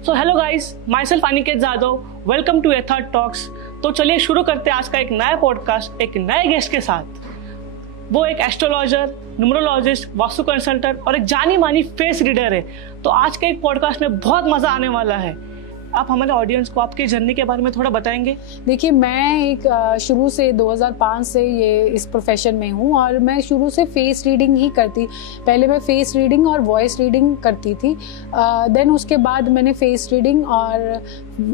So hello guys, my self Aniket Jadhav, welcome to Ather talks. तो चलिए शुरू करते हैं आज का एक नया पॉडकास्ट एक नए गेस्ट के साथ। वो एक एस्ट्रोलॉजर, न्यूमरोलॉजिस्ट, वास्तु कंसल्टेंट और एक जानी मानी फेस रीडर है। तो आज के एक पॉडकास्ट में बहुत मजा आने वाला है। आप हमारे ऑडियंस को आपकी जर्नी के बारे में थोड़ा बताएंगे? देखिए, मैं एक शुरू से 2005 से ये इस प्रोफेशन में हूँ और मैं शुरू से फेस रीडिंग ही करती। पहले मैं फेस रीडिंग और वॉइस रीडिंग करती थी, देन उसके बाद मैंने फेस रीडिंग और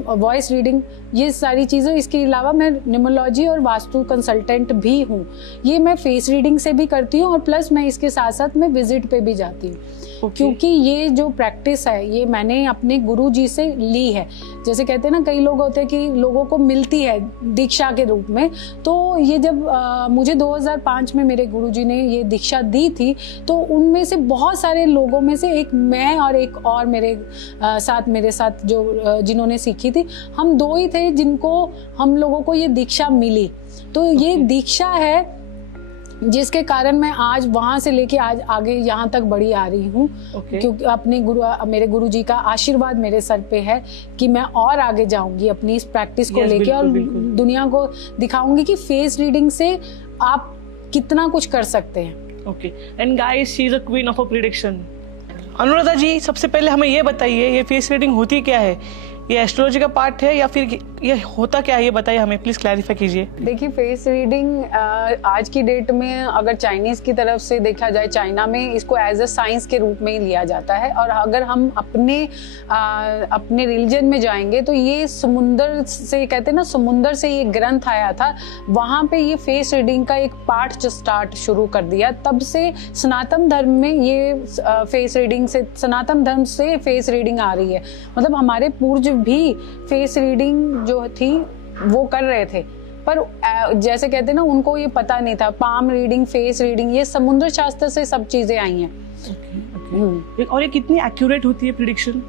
वॉइस रीडिंग ये सारी चीज़ें, इसके अलावा मैं न्यूमरोलॉजी और वास्तु कंसल्टेंट भी हूँ। ये मैं फेस रीडिंग से भी करती हूँ और प्लस मैं इसके साथ साथ मैं विजिट पे भी जाती हूँ। क्योंकि ये जो प्रैक्टिस है ये मैंने अपने गुरु जी से ली है। जैसे कहते हैं ना, कई लोग होते हैं कि लोगों को मिलती है दीक्षा के रूप में। तो ये जब मुझे 2005 में मेरे गुरु जी ने ये दीक्षा दी थी, तो उनमें से बहुत सारे लोगों में से एक मैं और एक और मेरे साथ जो जिन्होंने सीखी थी, हम दो ही थे जिनको हम लोगों को ये दीक्षा मिली। तो ये दीक्षा है जिसके कारण मैं आज वहां से लेके आज आगे यहाँ तक बढ़ी आ रही हूँ। क्योंकि अपने मेरे गुरु जी का आशीर्वाद मेरे सर पे है कि मैं और आगे जाऊंगी अपनी इस प्रैक्टिस को लेके और दुनिया को दिखाऊंगी कि फेस रीडिंग से आप कितना कुछ कर सकते हैं। Okay, and guys, she is a queen of a prediction. Anuradha ji, सबसे पहले हमें ये बताइए, ये फेस रीडिंग होती क्या है? ये एस्ट्रोलॉजी का पार्ट है या फिर ये होता क्या है? ये बताइए हमें, प्लीज क्लैरिफाई कीजिए। देखिए, फेस रीडिंग आज की डेट में अगर चाइनीज की तरफ से देखा जाए, चाइना में इसको एज अ साइंस के रूप में ही लिया जाता है। और अगर हम अपने रिलीजन में जाएंगे तो ये समुंदर से, कहते हैं ना, समुंदर से ये ग्रंथ आया था, वहां पे ये फेस रीडिंग का एक पार्ट जो स्टार्ट शुरू कर दिया। तब से सनातन धर्म में ये फेस रीडिंग से, सनातन धर्म से फेस रीडिंग आ रही है। मतलब हमारे पूर्वज भी फेस रीडिंग जो थी वो कर रहे थे, पर जैसे कहते हैं ना, उनको ये पता नहीं था। पाम रीडिंग, फेस रीडिंग, ये समुद्र शास्त्र से सब चीजें आई हैं। और ये कितनी एक्यूरेट होती है प्रिडिक्शन?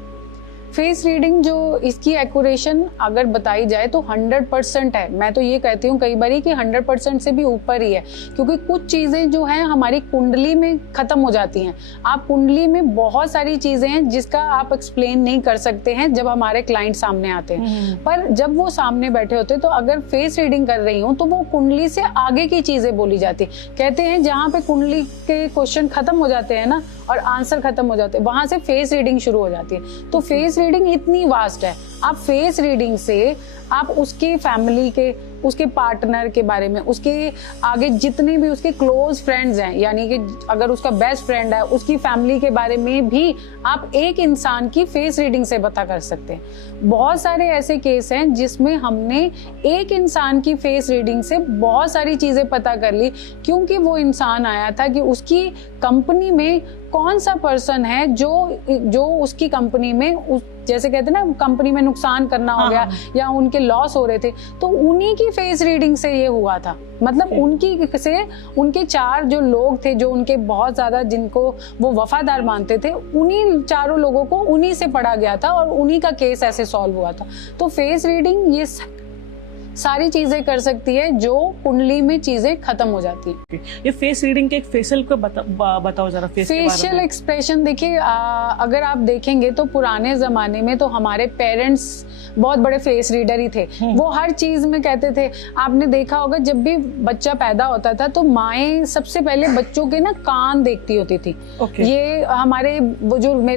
फेस रीडिंग जो इसकी एक्यूरेशन अगर बताई जाए तो 100% है। मैं तो ये कहती हूँ कई बारी कि 100% से भी ऊपर ही है, क्योंकि कुछ चीजें जो हैं हमारी कुंडली में खत्म हो जाती हैं। आप कुंडली में बहुत सारी चीजें हैं जिसका आप एक्सप्लेन नहीं कर सकते हैं जब हमारे क्लाइंट सामने आते हैं, पर जब वो सामने बैठे होते तो अगर फेस रीडिंग कर रही हूँ तो वो कुंडली से आगे की चीजें बोली जाती। कहते हैं जहाँ पे कुंडली के क्वेश्चन खत्म हो जाते हैं ना और आंसर खत्म हो जाते हैं, वहां से फेस रीडिंग शुरू हो जाती है। तो फेस रीडिंग इतनी वास्ट है। आप फेस रीडिंग से आप उसके फैमिली के, उसके पार्टनर के बारे में, उसके आगे जितने भी उसके क्लोज फ्रेंड्स हैं, यानी कि अगर उसका बेस्ट फ्रेंड है, उसकी फैमिली के बारे में भी आप एक इंसान की फेस रीडिंग से पता कर सकते हैं। बहुत सारे ऐसे केस हैं जिसमें हमने एक इंसान की फेस रीडिंग से बहुत सारी चीजें पता कर ली, क्योंकि वो इंसान आया था कि उसकी कंपनी में कौन सा पर्सन है जो उसकी कंपनी में जैसे कहते हैं ना, कंपनी में नुकसान करना हो गया या उनके लॉस हो रहे थे, तो उन्हीं की फेस रीडिंग से ये हुआ था। मतलब उनके 4 जो लोग थे जो उनके बहुत ज्यादा, जिनको वो वफादार मानते थे, उन्हीं 4 लोगों को उन्हीं से पढ़ा गया था और उन्हीं का केस ऐसे सॉल्व हुआ था। तो फेस रीडिंग ये सारी चीजें कर सकती है जो कुंडली में चीजें खत्म हो जाती है। ये फेस रीडिंग के एक फेशियल को बताओ जरा। फेशियल एक्सप्रेशन देखिए, अगर आप देखेंगे तो पुराने जमाने में तो हमारे पेरेंट्स बहुत बड़े फेस रीडर ही थे। वो हर चीज में कहते थे। आपने देखा होगा जब भी बच्चा पैदा होता था तो माएँ सबसे पहले बच्चों के ना कान देखती होती थी। ये हमारे बुजुर्ग,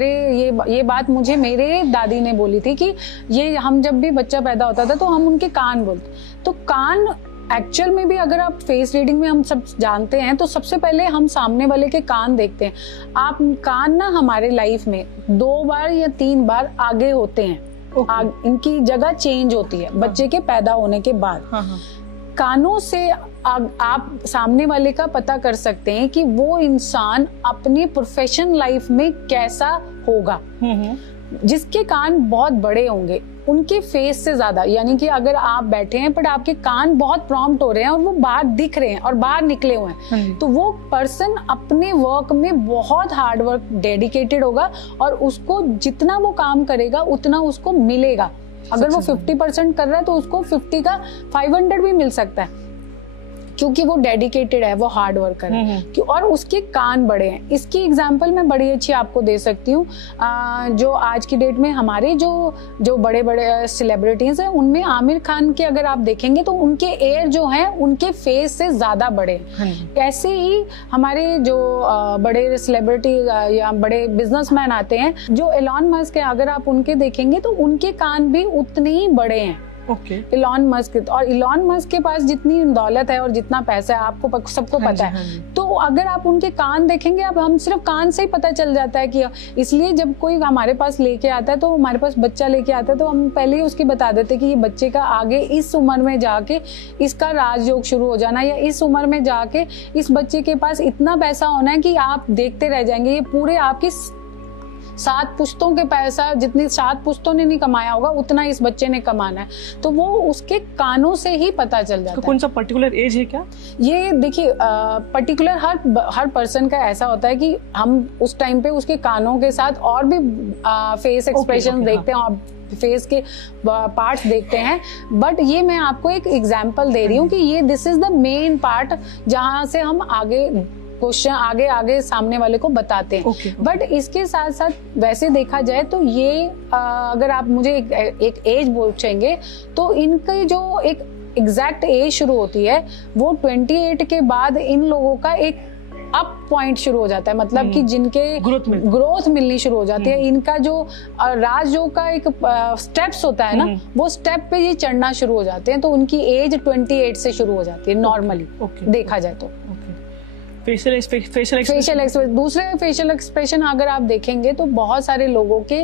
ये बात मुझे मेरे दादी ने बोली थी कि ये हम जब भी बच्चा पैदा होता था तो हम उनके कान बोलते। तो कान एक्चुअल में भी, अगर आप फेस रीडिंग में हम सब जानते हैं तो सबसे पहले हम सामने वाले के कान देखते हैं। आप कान ना हमारे लाइफ में 2 बार या 3 बार आगे होते हैं। इनकी जगह चेंज होती है बच्चे के पैदा होने के बाद। कानों से आप सामने वाले का पता कर सकते हैं कि वो इंसान अपनी प्रोफेशनल लाइफ में कैसा होगा। जिसके कान बहुत बड़े होंगे उनके फेस से ज्यादा, यानी कि अगर आप बैठे हैं पर आपके कान बहुत प्रॉम्प्ट हो रहे हैं और वो बाहर दिख रहे हैं और बाहर निकले हुए हैं, तो वो पर्सन अपने वर्क में बहुत हार्ड वर्क डेडिकेटेड होगा और उसको जितना वो काम करेगा उतना उसको मिलेगा। अगर वो 50% कर रहा है तो उसको 50 का 500 भी मिल सकता है। क्योंकि वो डेडिकेटेड है, वो हार्ड वर्कर है, और उसके कान बड़े हैं। इसकी एग्जांपल मैं बड़ी अच्छी आपको दे सकती हूँ। जो आज की डेट में हमारे जो बड़े बड़े सेलिब्रिटीज हैं, उनमें आमिर खान के अगर आप देखेंगे तो उनके एयर जो हैं उनके फेस से ज्यादा बड़े हैं। ऐसे ही हमारे जो बड़े सेलिब्रिटी या बड़े बिजनेसमैन आते हैं, जो एलॉन मस्क है, अगर आप उनके देखेंगे तो उनके कान भी उतने ही बड़े हैं। एलॉन मस्क, और एलॉन मस्क के पास जितनी दौलत है और जितना पैसा है आपको सबको पता है। तो अगर आप उनके कान देखेंगे, अब हम सिर्फ कान से ही पता चल जाता है कि, इसलिए जब कोई हमारे पास लेके आता है, तो हमारे पास बच्चा लेके आता है, तो हम पहले ही उसकी बता देते हैं कि ये बच्चे का आगे इस उम्र में जाके इसका राजयोग शुरू हो जाना, या इस उम्र में जाके इस बच्चे के पास इतना पैसा होना है कि आप देखते रह जाएंगे। ये पूरे आपकी 7 पुश्तों के पैसा, जितनी 7 पुश्तों ने नहीं कमाया होगा उतना इस बच्चे ने कमाना है। तो वो उसके कानों से ही पता चल जाता है। कौन सा पर्टिकुलर एज है क्या? ये देखिए, पर्टिकुलर हर पर्सन का ऐसा होता है कि हम उस टाइम पे उसके कानों के साथ और भी फेस एक्सप्रेशन देखते हैं और फेस के पार्ट्स देखते हैं। बट ये मैं आपको एक एग्जांपल दे रही हूँ कि ये this is the main part जहाँ से हम आगे क्वेश्चन आगे सामने वाले को बताते हैं। बट इसके साथ साथ वैसे देखा जाए तो ये अगर आप मुझे एक एज पूछेंगे तो इनकी जो एक एग्जैक्ट एज शुरू होती है वो 28 के बाद इन लोगों का एक अप पॉइंट शुरू हो जाता है। मतलब कि जिनके ग्रोथ मिलनी शुरू हो जाती है, इनका जो राजयोग का एक स्टेप्स होता है ना, वो स्टेप पे ये चढ़ना शुरू हो जाते हैं। तो उनकी एज 28 से शुरू हो जाती है नॉर्मली देखा जाए तो। फेशियल एक्सप्रेशन, दूसरे फेशियल एक्सप्रेशन अगर आप देखेंगे तो बहुत सारे लोगों के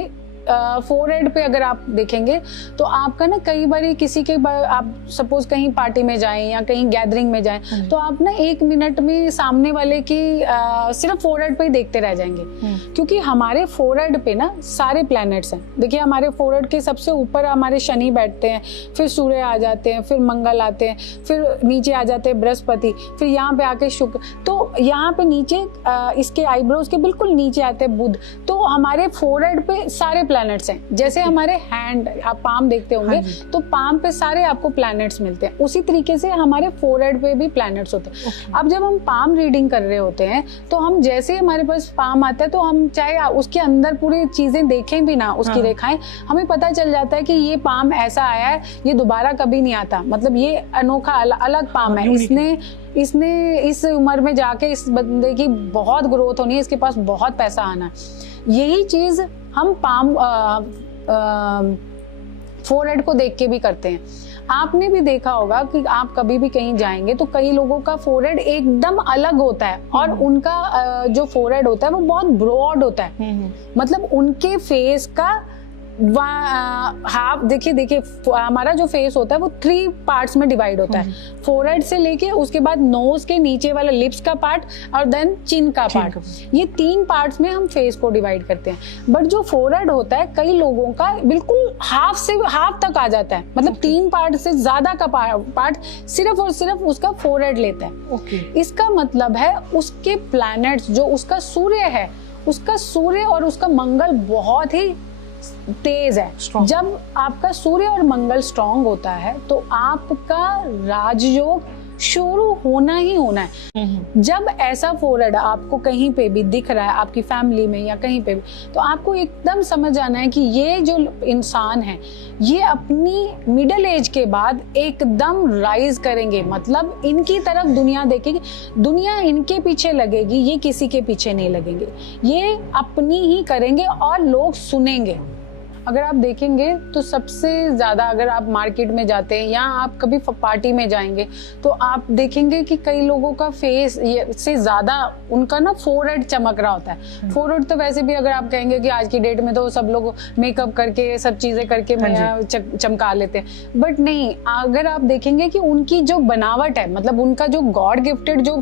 फोरहेड पे अगर आप देखेंगे तो आपका ना कई बार किसी के आप सपोज कहीं पार्टी में जाएं या कहीं गैदरिंग में जाएं तो आप ना 1 मिनट में सामने वाले की सिर्फ फोरहेड पे ही देखते रह जाएंगे। क्योंकि हमारे फोरहेड पे ना सारे प्लैनेट्स हैं। देखिए, हमारे फोरहेड के सबसे ऊपर हमारे शनि बैठते हैं, फिर सूर्य आ जाते हैं, फिर मंगल आते हैं, फिर नीचे आ जाते हैं बृहस्पति, फिर यहाँ पे आके शुक्र, तो यहाँ पे नीचे इसके आईब्रोज के बिल्कुल नीचे आते हैं बुध। तो हमारे फोरहेड पे सारे प्लैनेट्स हैं। जैसे हमारे हैंड, आप पाम देखते होंगे तो पाम पे सारे आपको प्लैनेट्स मिलते हैं, उसी तरीके से हमारे फोरहेड पे भी प्लैनेट्स होते हैं। अब जब हम पाम रीडिंग कर रहे होते हैं तो हम जैसे ही हमारे पास पाम आता है तो हम चाहे उसके अंदर पूरी चीजें देखें भी ना, उसकी रेखाएं, हमें पता चल जाता है कि ये पाम ऐसा आया है, ये दोबारा कभी नहीं आता। मतलब ये अनोखा अलग पाम है, इसने इस उम्र में जाके इस बंदे की बहुत ग्रोथ होनी है, इसके पास बहुत पैसा आना है। यही चीज हम पाम फोरहेड को देख के भी करते हैं। आपने भी देखा होगा कि आप कभी भी कहीं जाएंगे तो कई लोगों का फोरहेड एकदम अलग होता है और उनका जो फोरहेड होता है वो बहुत ब्रॉड होता है। मतलब उनके फेस का हाफ, देखिए हमारा जो फेस होता है वो 3 पार्ट्स में डिवाइड होता है। फोरहेड से लेके उसके बाद नोज के नीचे वाला लिप्स का पार्ट और देन चिन का पार्ट, ये 3 पार्ट्स में हम फेस को डिवाइड करते हैं। बट जो फोरहेड होता है कई लोगों का बिल्कुल हाफ से हाफ तक आ जाता है। मतलब 3 पार्ट से ज्यादा का पार्ट सिर्फ और सिर्फ उसका फोरहेड लेता है। इसका मतलब है उसके प्लैनेट्स, जो उसका सूर्य है, उसका सूर्य और उसका मंगल बहुत ही तेज है। जब आपका सूर्य और मंगल स्ट्रांग होता है तो आपका राजयोग शुरू होना ही होना है। जब ऐसा फोरहेड आपको कहीं पे भी दिख रहा है, आपकी फैमिली में या कहीं पे भी, तो आपको एकदम समझ आना है कि ये जो इंसान है ये अपनी मिडिल एज के बाद एकदम राइज करेंगे। मतलब इनकी तरफ दुनिया देखेगी, दुनिया इनके पीछे लगेगी, ये किसी के पीछे नहीं लगेंगे, ये अपनी ही करेंगे और लोग सुनेंगे। अगर आप देखेंगे तो सबसे ज्यादा अगर आप मार्केट में जाते हैं या आप कभी पार्टी में जाएंगे तो आप देखेंगे कि कई लोगों का फेस से ज्यादा उनका ना फोरहेड चमक रहा होता है। फोरहेड तो वैसे भी अगर आप कहेंगे कि आज की डेट में तो सब लोग मेकअप करके सब चीजें करके चमका लेते हैं, बट नहीं, अगर आप देखेंगे कि उनकी जो बनावट है, मतलब उनका जो गॉड गिफ्टेड जो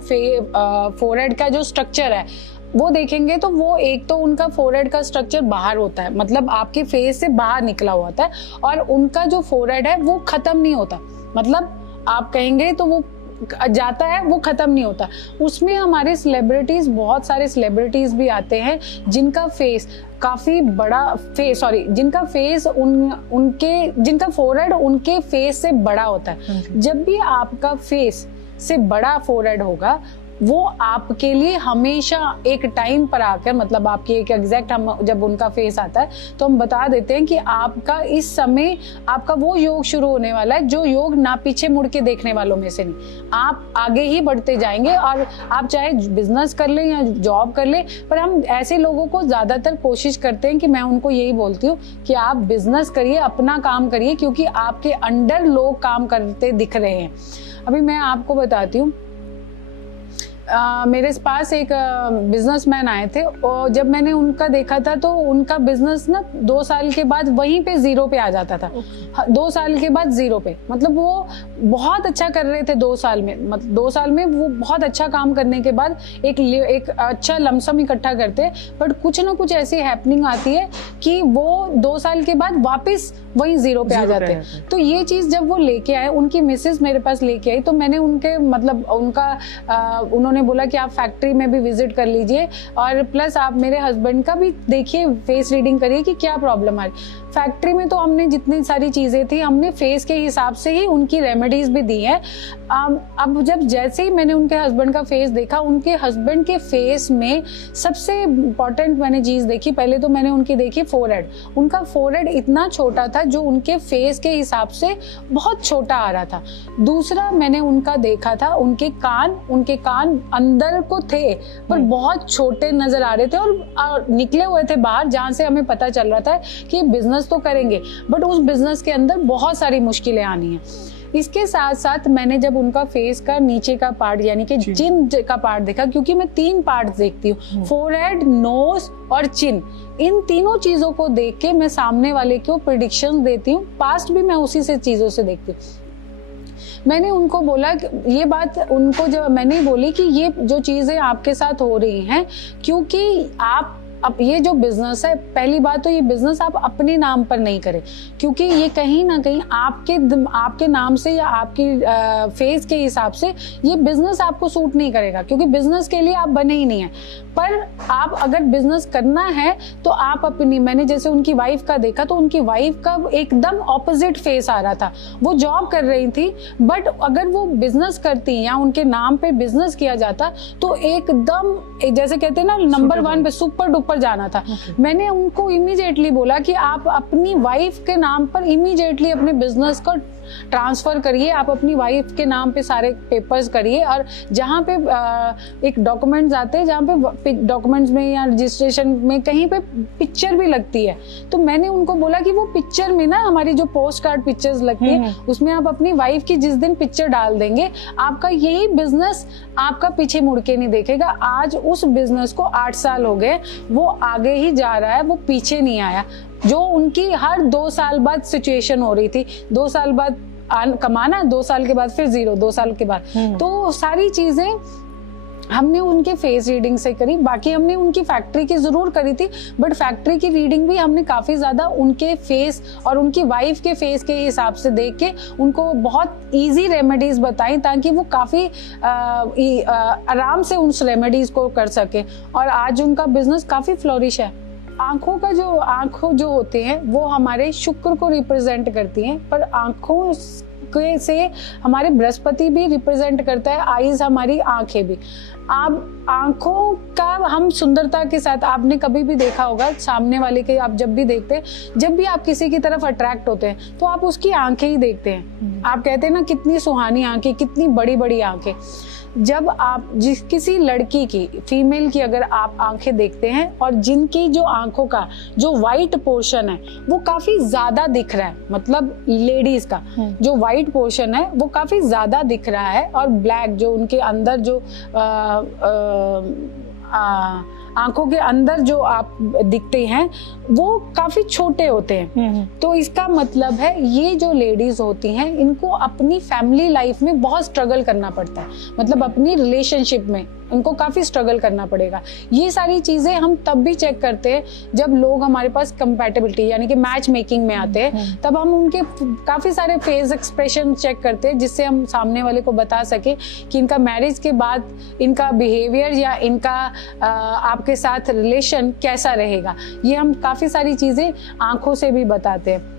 फोरहेड का जो स्ट्रक्चर है वो देखेंगे तो वो एक तो उनका फोरहेड का स्ट्रक्चर बाहर होता है, मतलब आपके फेस से बाहर निकला हुआ होता है, और उनका जो फोरहेड है वो खत्म नहीं होता। मतलब आप कहेंगे तो वो जाता है, वो खत्म नहीं होता। उसमें हमारे सेलिब्रिटीज, बहुत सारे सेलिब्रिटीज भी आते हैं जिनका फेस काफी बड़ा जिनका फेस जिनका फोरहेड उनके फेस से बड़ा होता है। जब भी आपका फेस से बड़ा फोरहेड होगा, वो आपके लिए हमेशा एक टाइम पर आकर, मतलब आपकी एक एग्जैक्ट, हम जब उनका फेस आता है तो हम बता देते हैं कि आपका इस समय आपका वो योग शुरू होने वाला है जो योग ना पीछे मुड़ के देखने वालों में से नहीं, आप आगे ही बढ़ते जाएंगे। और आप चाहे बिजनेस कर लें या जॉब कर लें, पर हम ऐसे लोगों को ज्यादातर कोशिश करते हैं कि मैं उनको यही बोलती हूँ कि आप बिजनेस करिए, अपना काम करिए, क्योंकि आपके अंडर लोग काम करते दिख रहे हैं। अभी मैं आपको बताती हूँ, मेरे पास एक बिजनेसमैन आए थे और जब मैंने उनका देखा था तो उनका बिजनेस ना 2 साल के बाद वहीं पे जीरो पे आ जाता था। 2 साल के बाद जीरो पे, मतलब वो बहुत अच्छा कर रहे थे 2 साल में, मतलब 2 साल में वो बहुत अच्छा काम करने के बाद एक अच्छा लमसम इकट्ठा करते, बट कुछ ना कुछ ऐसी हैपनिंग आती है कि वो 2 साल के बाद वापस वहीं जीरो पे आ जाते हैं। तो ये चीज जब वो लेके आए, उनकी मिसेस मेरे पास लेके आई, तो मैंने उनके मतलब उन्होंने बोला कि आप फैक्ट्री में भी विजिट कर लीजिए और प्लस आप मेरे हस्बैंड का भी देखिए, फेस रीडिंग करिए कि क्या प्रॉब्लम आ रही। फैक्ट्री में तो हमने जितनी सारी चीजें थी, हमने फेस के हिसाब से ही उनकी रेमेडीज भी दी हैं। अब जब जैसे ही मैंने उनके हस्बैंड का फेस देखा, उनके हस्बैंड के फेस में सबसे इम्पोर्टेंट मैंने चीज देखी, पहले तो मैंने उनकी देखी फोरहेड। उनका फोरहेड इतना छोटा था जो उनके फेस के हिसाब से बहुत छोटा आ रहा था। दूसरा मैंने उनका देखा था, उनके कान अंदर को थे पर बहुत छोटे नजर आ रहे थे और निकले हुए थे बाहर, जहां से हमें पता चल रहा था कि बिजनेस तो करेंगे बट उस बिजनेस के अंदर बहुत सारी मुश्किलें आनी है। इसके साथ साथ मैंने जब उनका फेस का नीचे का पार्ट यानी कि चिन का पार्ट देखा, क्योंकि मैं 3 पार्ट देखती हूँ, फोरहेड, नोज और चिन, इन तीनों चीजों को देख के मैं सामने वाले को प्रेडिक्शन देती हूँ। पास्ट भी मैं उसी से चीजों से देखती हूँ। मैंने उनको बोला, ये बात उनको जब मैंने बोली कि ये जो चीजें आपके साथ हो रही हैं, क्योंकि आप अब ये जो बिजनेस है, पहली बात तो ये बिजनेस आप अपने नाम पर नहीं करें, क्योंकि ये कहीं ना कहीं आपके नाम से या आपकी फेस के हिसाब से ये बिजनेस आपको सूट नहीं करेगा, क्योंकि बिजनेस के लिए आप बने ही नहीं है। पर आप अगर बिजनेस करना है तो आप अपनी, मैंने जैसे उनकी वाइफ का देखा तो उनकी वाइफ का एकदम ऑपोजिट फेस आ रहा था। वो जॉब कर रही थी बट अगर वो बिजनेस करती या उनके नाम पे बिजनेस किया जाता तो एकदम जैसे कहते हैं ना नंबर 1 पे सुपर डुपर जाना था। मैंने उनको इमीडिएटली बोला कि आप अपनी वाइफ के नाम पर इमीडिएटली अपने बिजनेस को ट्रांसफर करिए, आप अपनी वाइफ के नाम पे सारे पेपर्स करिए, और जहाँ पे एक डॉक्यूमेंट्स आते हैं, जहाँ पे डॉक्यूमेंट्स में या रजिस्ट्रेशन में कहीं पे पिक्चर भी लगती है, तो मैंने उनको बोला कि वो पिक्चर में ना हमारी जो पोस्ट कार्ड पिक्चर्स लगती है उसमें आप अपनी वाइफ की जिस दिन पिक्चर डाल देंगे, आपका यही बिजनेस आपका पीछे मुड़ के नहीं देखेगा। आज उस बिजनेस को 8 साल हो गए, वो आगे ही जा रहा है, वो पीछे नहीं आया। जो उनकी हर 2 साल बाद सिचुएशन हो रही थी, 2 साल बाद कमाना, 2 साल के बाद फिर जीरो, 2 साल के बाद, तो सारी चीजें हमने उनके फेस रीडिंग से करी। बाकी हमने उनकी फैक्ट्री की जरूर करी थी, बट फैक्ट्री की रीडिंग भी हमने काफी ज्यादा उनके फेस और उनकी वाइफ के फेस के हिसाब से देख के उनको बहुत इजी रेमेडीज बताई, ताकि वो काफी आराम से उस रेमेडीज को कर सके, और आज उनका बिजनेस काफी फ्लोरिश है। आंखों जो होते हैं वो हमारे शुक्र को रिप्रेजेंट करती हैं, पर आंखों से हमारे बृहस्पति भी रिप्रेजेंट करता है, आईज हमारी आंखें भी। आप आंखों का हम सुंदरता के साथ, आपने कभी भी देखा होगा सामने वाले के, आप जब भी देखते हैं, जब भी आप किसी की तरफ अट्रैक्ट होते हैं तो आप उसकी आंखें ही देखते हैं। आप कहते हैं ना कितनी सुहानी आंखें, कितनी बड़ी बड़ी आंखें। जब आप किसी लड़की की, फीमेल की अगर आप आंखें देखते हैं और जिनकी जो आंखों का जो वाइट पोर्शन है वो काफी ज्यादा दिख रहा है, मतलब लेडीज का जो वाइट पोर्शन है वो काफी ज्यादा दिख रहा है, और ब्लैक जो उनके अंदर जो आंखों के अंदर जो आप दिखते हैं वो काफी छोटे होते हैं। तो इसका मतलब है ये जो लेडीज होती हैं इनको अपनी फैमिली लाइफ में बहुत स्ट्रगल करना पड़ता है, मतलब अपनी रिलेशनशिप में इनको काफी स्ट्रगल करना पड़ेगा। ये सारी चीजें हम तब भी चेक करते हैं जब लोग हमारे पास कंपैटिबिलिटी यानी कि मैच मेकिंग में आते हैं, तब हम उनके काफी सारे फेस एक्सप्रेशन चेक करते हैं, जिससे हम सामने वाले को बता सके कि इनका मैरिज के बाद इनका बिहेवियर या इनका आपके साथ रिलेशन कैसा रहेगा। ये हम काफी सारी चीजें आंखों से भी बताते हैं।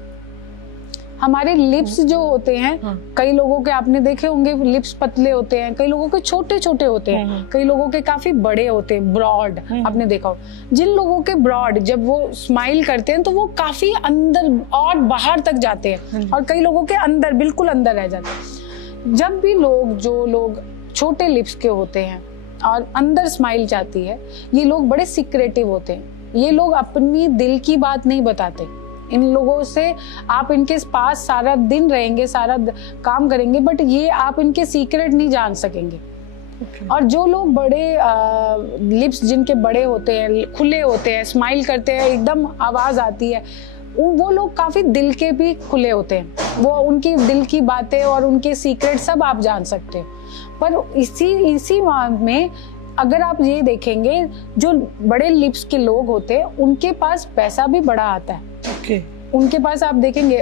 हमारे लिप्स जो होते हैं, कई लोगों के आपने देखे होंगे लिप्स पतले होते हैं, कई लोगों के छोटे छोटे होते हैं, कई लोगों के काफी बड़े होते हैं, ब्रॉड, आपने देखा हो। जिन लोगों के ब्रॉड, जब वो स्माइल करते हैं तो वो काफी अंदर और बाहर तक जाते हैं, और कई लोगों के अंदर, बिल्कुल अंदर रह जाते हैं। जब भी जो लोग छोटे लिप्स के होते हैं और अंदर स्माइल चाहती है, ये लोग बड़े सीक्रेटिव होते हैं। ये लोग अपनी दिल की बात नहीं बताते। इन लोगों से आप इनके पास सारा दिन रहेंगे, सारा काम करेंगे, बट ये आप इनके सीक्रेट नहीं जान सकेंगे। और जो लोग बड़े लिप्स जिनके बड़े होते हैं, खुले होते हैं, स्माइल करते हैं, एकदम आवाज आती है, वो लोग काफी दिल के भी खुले होते हैं। वो उनकी दिल की बातें और उनके सीक्रेट सब आप जान सकते हैं। पर इसी में अगर आप ये देखेंगे, जो बड़े लिप्स के लोग होते हैं उनके पास पैसा भी बड़ा आता है। उनके पास आप देखेंगे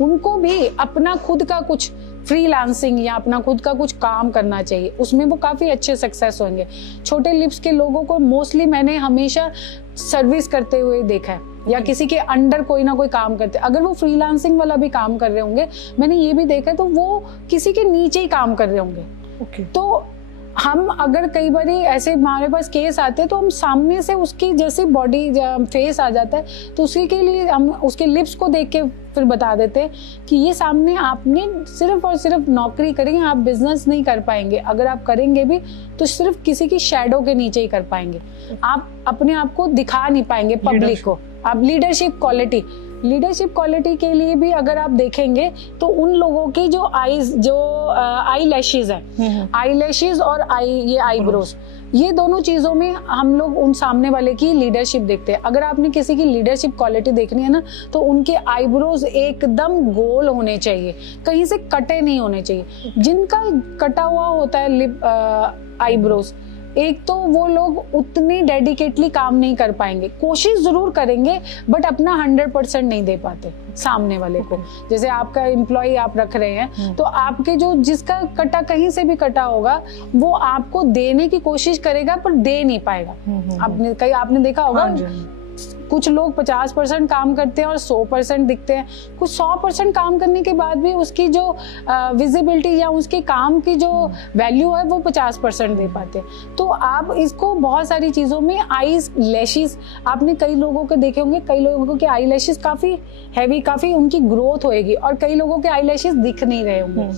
उनको भी अपना खुद का कुछ फ्रीलांसिंग या अपना खुद का कुछ काम करना चाहिए, उसमें वो काफी अच्छे सक्सेस होंगे। छोटे लिप्स के लोगों को मोस्टली मैंने हमेशा सर्विस करते हुए देखा है, या किसी के अंडर कोई ना कोई काम करते। अगर वो फ्रीलांसिंग वाला भी काम कर रहे होंगे, मैंने ये भी देखा है, तो वो किसी के नीचे ही काम कर रहे होंगे। तो हम अगर कई बार ऐसे हमारे पास केस आते हैं, तो हम सामने से उसकी जैसे बॉडी फेस आ जाता है, तो उसी के लिए हम उसके लिप्स को देख के फिर बता देते हैं कि ये सामने आपने सिर्फ और सिर्फ नौकरी करेंगे, आप बिजनेस नहीं कर पाएंगे। अगर आप करेंगे भी तो सिर्फ किसी की शैडो के नीचे ही कर पाएंगे। आप अपने आप को दिखा नहीं पाएंगे पब्लिक को। आप लीडरशिप क्वालिटी के लिए भी अगर आप देखेंगे, तो उन लोगों की जो आई लैशेज है, आई लैशेज और आईब्रोज, ये दोनों चीजों में हम लोग उन सामने वाले की लीडरशिप देखते हैं। अगर आपने किसी की लीडरशिप क्वालिटी देखनी है ना, तो उनके आईब्रोज एकदम गोल होने चाहिए, कहीं से कटे नहीं होने चाहिए। जिनका कटा हुआ होता है लिप आईब्रोज, एक तो वो लोग उतनी डेडिकेटली काम नहीं कर पाएंगे, कोशिश जरूर करेंगे बट अपना 100% नहीं दे पाते सामने वाले को। जैसे आपका एम्प्लॉय आप रख रहे हैं, तो आपके जो जिसका कटा कहीं से भी कटा होगा, वो आपको देने की कोशिश करेगा पर दे नहीं पाएगा। आपने देखा होगा, कुछ लोग 50% काम करते हैं और 100% दिखते हैं। कुछ 100% काम करने के बाद भी उसकी जो विजिबिलिटी या उसके काम की जो वैल्यू है, वो 50% दे पाते हैं। तो आप इसको बहुत सारी चीजों में आईज लैशेस, आपने कई लोगों के देखे होंगे, कई लोगों के आई लैशेस काफी हैवी, काफी उनकी ग्रोथ होएगी, और कई लोगों के आई लैशेस दिख नहीं रहे होंगे।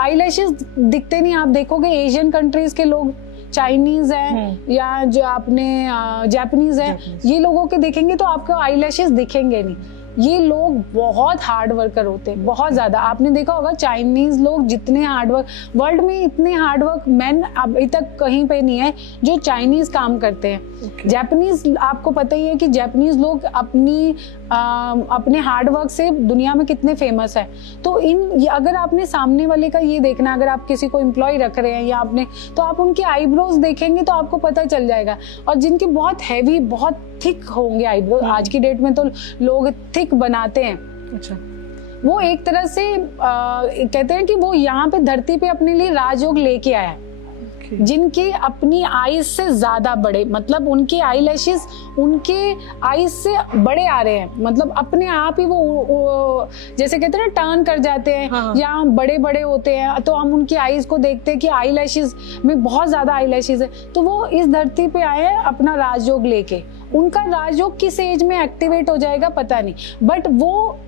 आई लैशेस दिखते नहीं, आप देखोगे एशियन कंट्रीज के लोग, चाइनीज है या जो आपने जापानीज है, ये लोगों के देखेंगे तो आपको आई लैशेस दिखेंगे नहीं। ये लोग बहुत हार्ड वर्कर होते हैं, बहुत ज्यादा। आपने देखा होगा चाइनीज लोग जितने हार्ड वर्क, वर्ल्ड में इतने हार्ड वर्क मैन अभी तक कहीं पे नहीं है जो चाइनीज काम करते हैं। जापानीज, आपको पता ही है कि जापानीज लोग अपने हार्ड वर्क से दुनिया में कितने फेमस है। तो अगर आपने सामने वाले का ये देखना, अगर आप किसी को एम्प्लॉय रख रहे हैं या आपने, तो आप उनके आईब्रोज देखेंगे तो आपको पता चल जाएगा। और जिनके बहुत हैवी, बहुत थिक होंगे आईब्रोज, आज की डेट में तो लोग थिक बनाते हैं। अच्छा, वो एक तरह से कहते हैं कि वो यहाँ पे धरती पे अपने लिए राजयोग लेके आया है। जिनके अपनी आईज से ज्यादा बड़े, मतलब उनके आई लैशेस उनके आईज से बड़े आ रहे हैं, मतलब अपने आप ही वो जैसे कहते हैं ना टर्न कर जाते हैं। हाँ। या बड़े बड़े होते हैं, तो हम उनकी आईज को देखते हैं कि आई लैशेस में बहुत ज्यादा आई लैशेस है, तो वो इस धरती पे आए हैं अपना राजयोग लेके। उनका राजयोग किस एज में एक्टिवेट हो जाएगा पता नहीं, बट वो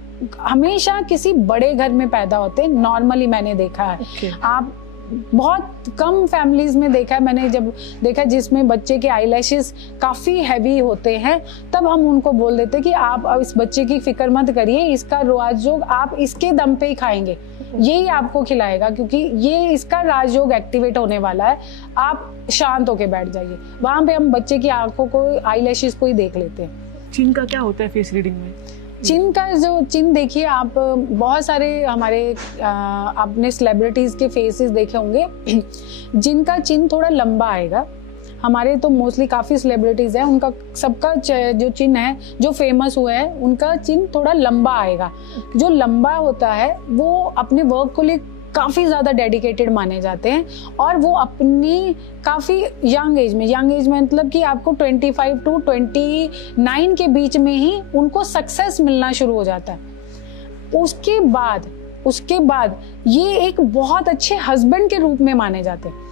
हमेशा किसी बड़े घर में पैदा होते हैं, नॉर्मली मैंने देखा है। आप बहुत कम फैमिलीज में देखा है मैंने, जब देखा जिसमें बच्चे के आईलैशेस काफी हैवी होते हैं, तब हम उनको बोल देते हैं कि आप अब इस बच्चे की फिक्र मत करिए, इसका राजयोग आप इसके दम पे ही खाएंगे, यही आपको खिलाएगा, क्योंकि ये इसका राजयोग एक्टिवेट होने वाला है, आप शांत होके बैठ जाइए। वहां पे हम बच्चे की आंखों को, आईलैशेस को ही देख लेते हैं। चिन्ह का क्या होता है फेस रीडिंग में? चिन्ह का जो चिन्ह देखिए आप, बहुत सारे हमारे आपने सेलिब्रिटीज के फेसेस देखे होंगे जिनका चिन्ह थोड़ा लंबा आएगा। हमारे तो मोस्टली काफी सेलिब्रिटीज हैं, उनका सबका जो चिन्ह है, जो फेमस हुए हैं, उनका चिन्ह थोड़ा लंबा आएगा। जो लंबा होता है वो अपने वर्क को लिए काफी ज्यादा डेडिकेटेड माने जाते हैं, और वो अपनी काफी यंग एज में मतलब कि आपको 25 to 29 के बीच में ही उनको सक्सेस मिलना शुरू हो जाता है। उसके बाद ये एक बहुत अच्छे हस्बैंड के रूप में माने जाते हैं।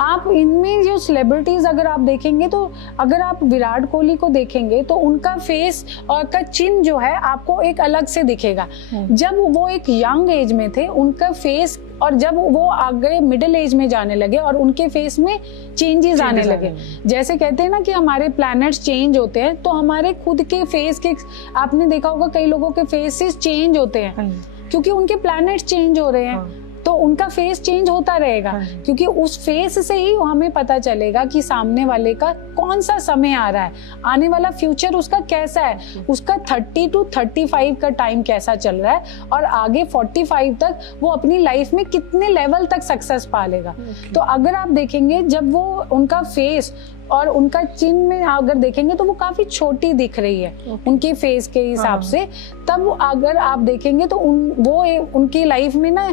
आप इनमें जो सेलिब्रिटीज अगर आप देखेंगे तो अगर आप विराट कोहली को देखेंगे तो उनका फेस और का चिन्ह जो है आपको एक अलग से दिखेगा। जब वो एक यंग एज में थे उनका फेस, और जब वो आगे मिडिल एज में जाने लगे और उनके फेस में चेंजेस आने लगे। जैसे कहते हैं ना कि हमारे प्लैनेट्स चेंज होते हैं, तो हमारे खुद के फेस के, आपने देखा होगा कई लोगों के फेसेस चेंज होते हैं क्योंकि उनके प्लैनेट्स चेंज हो रहे हैं। तो उनका फेस चेंज होता रहेगा क्योंकि उस फेस से ही हमें पता चलेगा कि सामने वाले का कौन सा समय आ रहा है, आने वाला फ्यूचर उसका कैसा है, उसका 30 to 35 का टाइम कैसा चल रहा है और आगे 45 तक वो अपनी लाइफ में कितने लेवल तक सक्सेस पा लेगा। तो अगर आप देखेंगे जब वो उनका फेस और उनका चिन्ह में अगर देखेंगे तो वो काफी छोटी दिख रही है उनके फेस के हिसाब से। तब अगर आप देखेंगे तो उनकी लाइफ में ना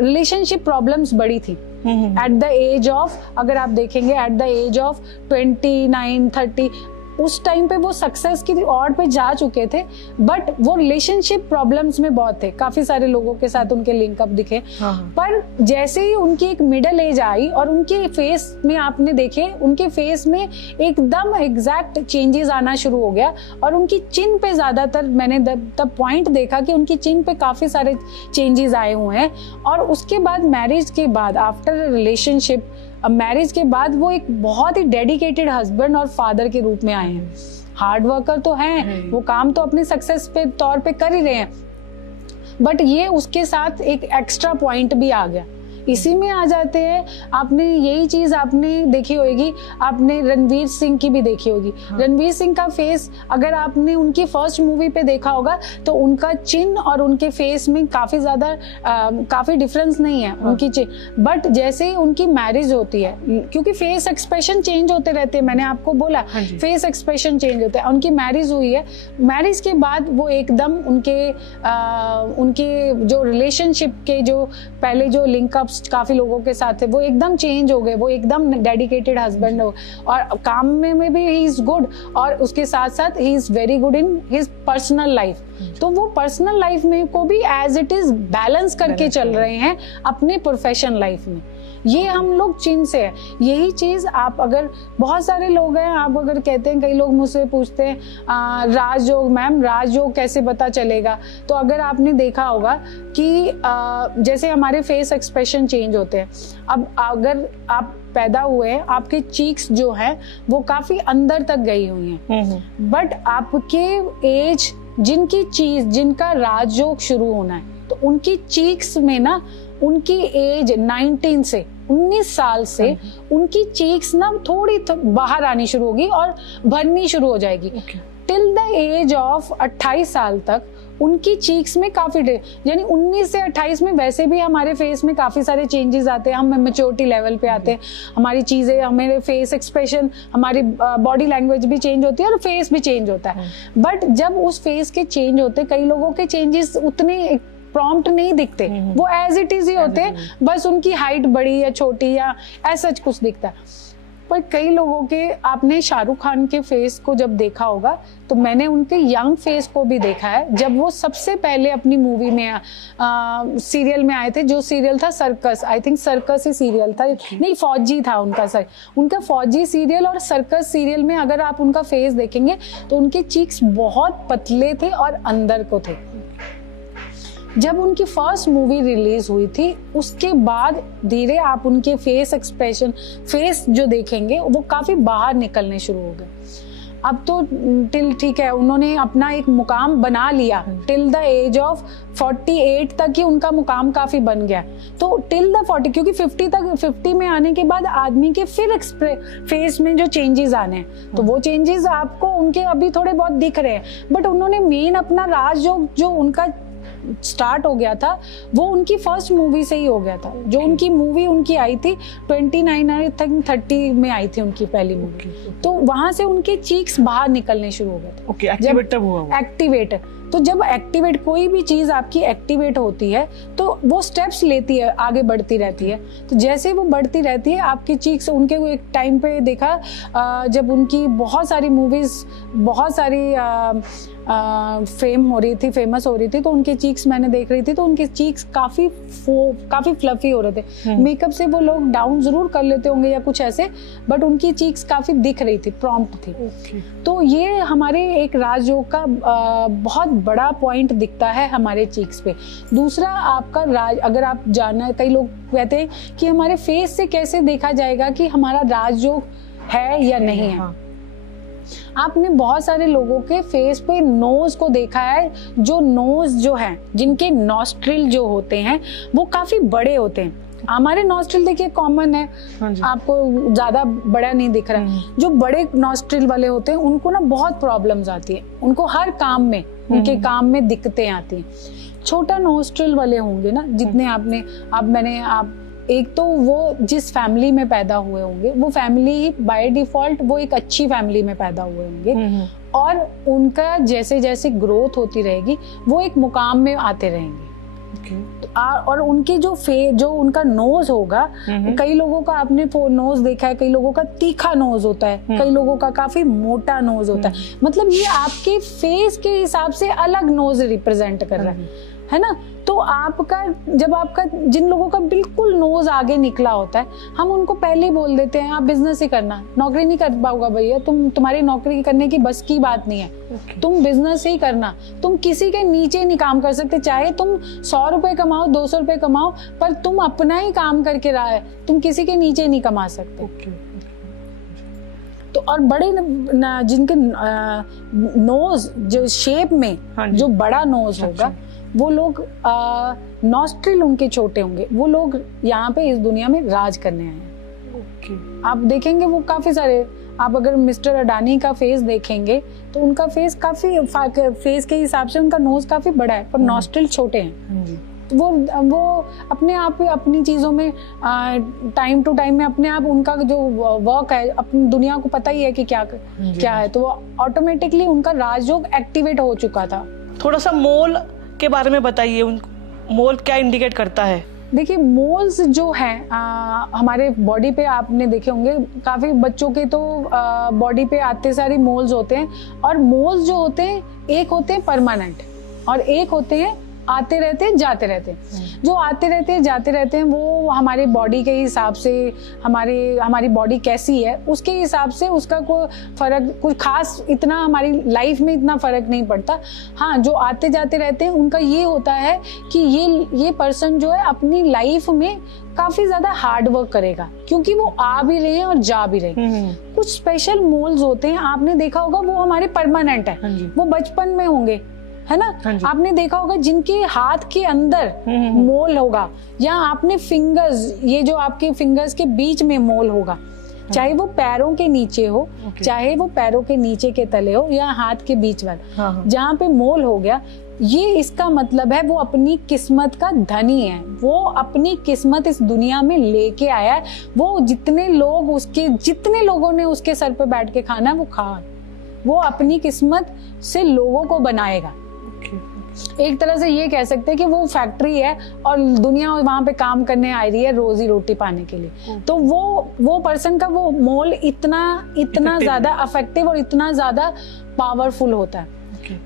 रिलेशनशिप प्रॉब्लम्स बड़ी थी एट द एज ऑफ, अगर आप देखेंगे एट द एज ऑफ 29, 30, उस टाइम पे वो सक्सेस की ओर पे जा चुके थे, बट वो रिलेशनशिप प्रॉब्लम्स में बहुत थे। काफी सारे लोगों के साथ उनके लिंकअप दिखे। पर जैसे ही उनकी एक मिडिल एज आई और उनके फेस में आपने देखे, उनके फेस में एकदम एग्जैक्ट चेंजेस आना शुरू हो गया और उनकी चिन्ह पे ज्यादातर मैंने तब पॉइंट देखा कि उनकी चिन्ह पे काफी सारे चेंजेस आए हुए हैं। और उसके बाद मैरिज के बाद, आफ्टर रिलेशनशिप, अब मैरिज के बाद वो एक बहुत ही डेडिकेटेड हस्बैंड और फादर के रूप में आए हैं। हार्ड वर्कर तो हैं, वो काम तो अपने सक्सेस पे तौर पे कर ही रहे हैं, बट ये उसके साथ एक एक्स्ट्रा पॉइंट भी आ गया। इसी में आ जाते हैं, आपने यही चीज आपने देखी होगी, आपने रणवीर सिंह की भी देखी होगी। रणवीर सिंह का फेस अगर आपने उनकी फर्स्ट मूवी पे देखा होगा तो उनका चिन्ह और उनके फेस में काफी ज्यादा काफी डिफरेंस नहीं है उनकी चिन्ह। बट जैसे ही उनकी मैरिज होती है, क्योंकि फेस एक्सप्रेशन चेंज होते रहते हैं, मैंने आपको बोला फेस एक्सप्रेशन चेंज होते हैं। उनकी मैरिज हुई है, मैरिज के बाद वो एकदम उनके जो रिलेशनशिप के जो पहले जो लिंकअप्स काफी लोगों के साथ थे वो एकदम चेंज हो गए। वो एकदम डेडिकेटेड हस्बैंड हो और काम में भी ही इज गुड, और उसके साथ साथ he is very good in his personal life. तो वो पर्सनल लाइफ में को भी एज इट इज बैलेंस करके चल रहे हैं अपने प्रोफेशन लाइफ में। ये हम लोग चिन्ह से है। यही चीज आप अगर, बहुत सारे लोग हैं, आप अगर कहते हैं, कई लोग मुझसे पूछते हैं राजयोग, मैम राजयोग कैसे पता चलेगा? तो अगर आपने देखा होगा कि जैसे हमारे फेस एक्सप्रेशन चेंज होते हैं। अब अगर आप पैदा हुए हैं, आपके चीक्स जो हैं वो काफी अंदर तक गई हुई हैं, बट आपके एज जिनका राजयोग शुरू होना है, तो उनकी चीक्स में ना, उनकी एज 19 साल से उनकी चीक्स ना थोड़ी बाहर आनी शुरू होगी और भरनी शुरू हो जाएगी। टिल द एज ऑफ 28 साल तक उनकी चीक्स में काफी यानी 19 से 28 में वैसे भी हमारे फेस में काफी सारे चेंजेस आते हैं। हम मैच्योरिटी लेवल पे आते हैं, हमारी चीजें, हमारे फेस एक्सप्रेशन, हमारी बॉडी लैंग्वेज भी चेंज होती है और फेस भी चेंज होता है। बट जब उस फेस के चेंज होते, कई लोगों के चेंजेस उतने प्रॉम्प्ट नहीं दिखते, वो एज इट इज ही होते हैं, बस उनकी हाइट बड़ी या छोटी या ऐसा कुछ दिखता है। पर कई लोगों के, आपने शाहरुख खान के फेस को जब देखा होगा तो मैंने उनके यंग फेस को भी देखा है। जब वो सबसे पहले अपनी मूवी में सीरियल में आए थे, जो सीरियल था circus, I think circus he serial था, नहीं फौजी था उनका फौजी सीरियल। और सर्कस सीरियल में अगर आप उनका फेस देखेंगे तो उनके चीक्स बहुत पतले थे और अंदर को थे। जब उनकी फर्स्ट मूवी रिलीज हुई थी, उसके बाद धीरे आप उनके फेस एक्सप्रेशन, फेस जो देखेंगे वो काफी बाहर निकलने शुरू हो गए। अब तो टिल, ठीक है, उन्होंने अपना एक मुकाम बना लिया, टिल द एज ऑफ 48 तक ही उनका मुकाम काफी बन गया। तो टिल द 40, क्योंकि 50 में आने के बाद आदमी के फिर फेस में जो चेंजेस आने हैं, तो वो चेंजेस आपको उनके अभी थोड़े बहुत दिख रहे हैं। बट उन्होंने मेन अपना राज जो उनका स्टार्ट हो गया था, वो उनकी फर्स्ट मूवी से ही हो गया था। जो उनकी मूवी उनकी आई थी 29 तक 30 में आई थी उनकी पहली मूवी। तो वहां से उनके चीक्स बाहर निकलने शुरू हो गए थे। एक्टिवेट तब हुआ। एक्टिवेट तो जब एक्टिवेट कोई भी चीज आपकी एक्टिवेट होती है तो वो स्टेप्स लेती है, आगे बढ़ती रहती है। तो जैसे वो बढ़ती रहती है आपकी चीक्स, उनके वो एक टाइम पे देखा जब उनकी बहुत सारी मूवीज, बहुत सारी फेमस हो रही थी, तो उनके चीक्स मैंने देख रही थी, तो उनके चीक्स काफी फ्लफी हो रहे थे। मेकअप से वो लोग डाउन जरूर कर लेते होंगे या कुछ ऐसे, बट उनकी चीक्स काफी दिख रही थी, प्रॉम्प्ट थी। तो ये हमारे एक राजयोग का बहुत बड़ा पॉइंट दिखता है हमारे चीक्स पे। दूसरा आपका अगर आप जानना, कई लोग कहते हैं कि हमारे फेस से कैसे देखा जाएगा कि हमारा राजयोग है या नहीं है। आपने बहुत सारे लोगों के फेस पे नोज को देखा है, जो नोज जो है, जिनके नॉस्ट्रिल जो होते हैं वो काफी बड़े होते हैं। हमारे नॉस्ट्रिल देखिए कॉमन है, आपको ज्यादा बड़ा नहीं दिख रहा है। जो बड़े नॉस्ट्रिल वाले होते हैं उनको ना बहुत प्रॉब्लम्स आती है, उनको हर काम में, उनके काम में दिक्कतें आती हैं। छोटा नॉस्ट्रिल वाले होंगे ना, जितने आप एक तो वो जिस फैमिली में पैदा हुए होंगे, वो फैमिली ही बाय डिफॉल्ट वो एक अच्छी फैमिली में पैदा हुए होंगे, और उनका जैसे जैसे ग्रोथ होती रहेगी वो एक मुकाम में आते रहेंगे। और उनके जो उनका नोज होगा, कई लोगों का आपने नोज देखा है, कई लोगों का तीखा नोज होता है, कई लोगों का काफी मोटा नोज होता है। मतलब ये आपके फेस के हिसाब से अलग नोज रिप्रेजेंट कर रहा है ना। तो जब आपका जिन लोगों का बिल्कुल नोज आगे निकला होता है, हम उनको पहले ही बोल देते हैं आप बिजनेस ही करना, नौकरी नहीं कर पाओगा भैया, तुम्हारी नौकरी करने की बस की बात नहीं है, तुम बिजनेस ही करना, तुम किसी के नीचे नहीं काम कर सकते, चाहे तुम 100 रुपए कमाओ, 200 रुपए कमाओ, पर तुम अपना ही काम करके रहा है, तुम किसी के नीचे नहीं कमा सकते। तो और बड़े जिनके नोज जो शेप में जो बड़ा नोज होगा, वो लोग नॉस्ट्रिल उनके छोटे होंगे, वो लोग यहाँ पे इस दुनिया में राज करने आए हैं। आप देखेंगे वो काफी सारे, आप अगर मिस्टर अडानी का फेस देखेंगे तो उनका फेस काफी, फेस के हिसाब से उनका नोज काफी बड़ा है, पर नॉस्ट्रिल छोटे हैं। वो अपने आप अपनी चीजों में टाइम टू टाइम में अपने आप उनका जो वर्क है, अपनी दुनिया को पता ही है कि क्या है, तो ऑटोमेटिकली उनका राजयोग एक्टिवेट हो चुका था। थोड़ा सा मोल के बारे में बताइए, मोल क्या इंडिकेट करता है? देखिए मोल्स जो है हमारे बॉडी पे आपने देखे होंगे, काफी बच्चों के तो बॉडी पे आते सारे मोल्स होते हैं, और मोल्स जो होते हैं एक होते हैं परमानेंट और एक होते हैं आते रहते हैं जाते रहते हैं। जो आते रहते हैं जाते रहते हैं वो हमारे बॉडी के हिसाब से, हमारी बॉडी कैसी है उसके हिसाब से उसका कोई फर्क, कुछ खास इतना हमारी लाइफ में इतना फर्क नहीं पड़ता। हाँ, जो आते जाते रहते हैं उनका ये होता है कि ये पर्सन जो है अपनी लाइफ में काफी ज्यादा हार्ड वर्क करेगा, क्योंकि वो आ भी रहे हैं और जा भी रहे हैं। कुछ स्पेशल मोल्स होते हैं, आपने देखा होगा वो हमारे परमानेंट है, वो बचपन में होंगे, है ना। आपने देखा होगा जिनके हाथ के अंदर मोल होगा, या आपने फिंगर्स, ये जो आपके फिंगर्स के बीच में मोल होगा, चाहे वो पैरों के नीचे हो, चाहे वो पैरों के नीचे के तले हो, या हाथ के बीच वाला, जहाँ पे मोल हो गया, ये इसका मतलब है वो अपनी किस्मत का धनी है, वो अपनी किस्मत इस दुनिया में लेके आया है। वो जितने लोगों ने उसके सर पे बैठ के खाना है वो खा, वो अपनी किस्मत से लोगों को बनाएगा। एक तरह से ये कह सकते हैं कि वो फैक्ट्री है और दुनिया वहां पे काम करने आ रही है रोजी रोटी पाने के लिए। तो वो पर्सन का वो मोल इतना ज्यादा अफेक्टिव और इतना ज्यादा पावरफुल होता है।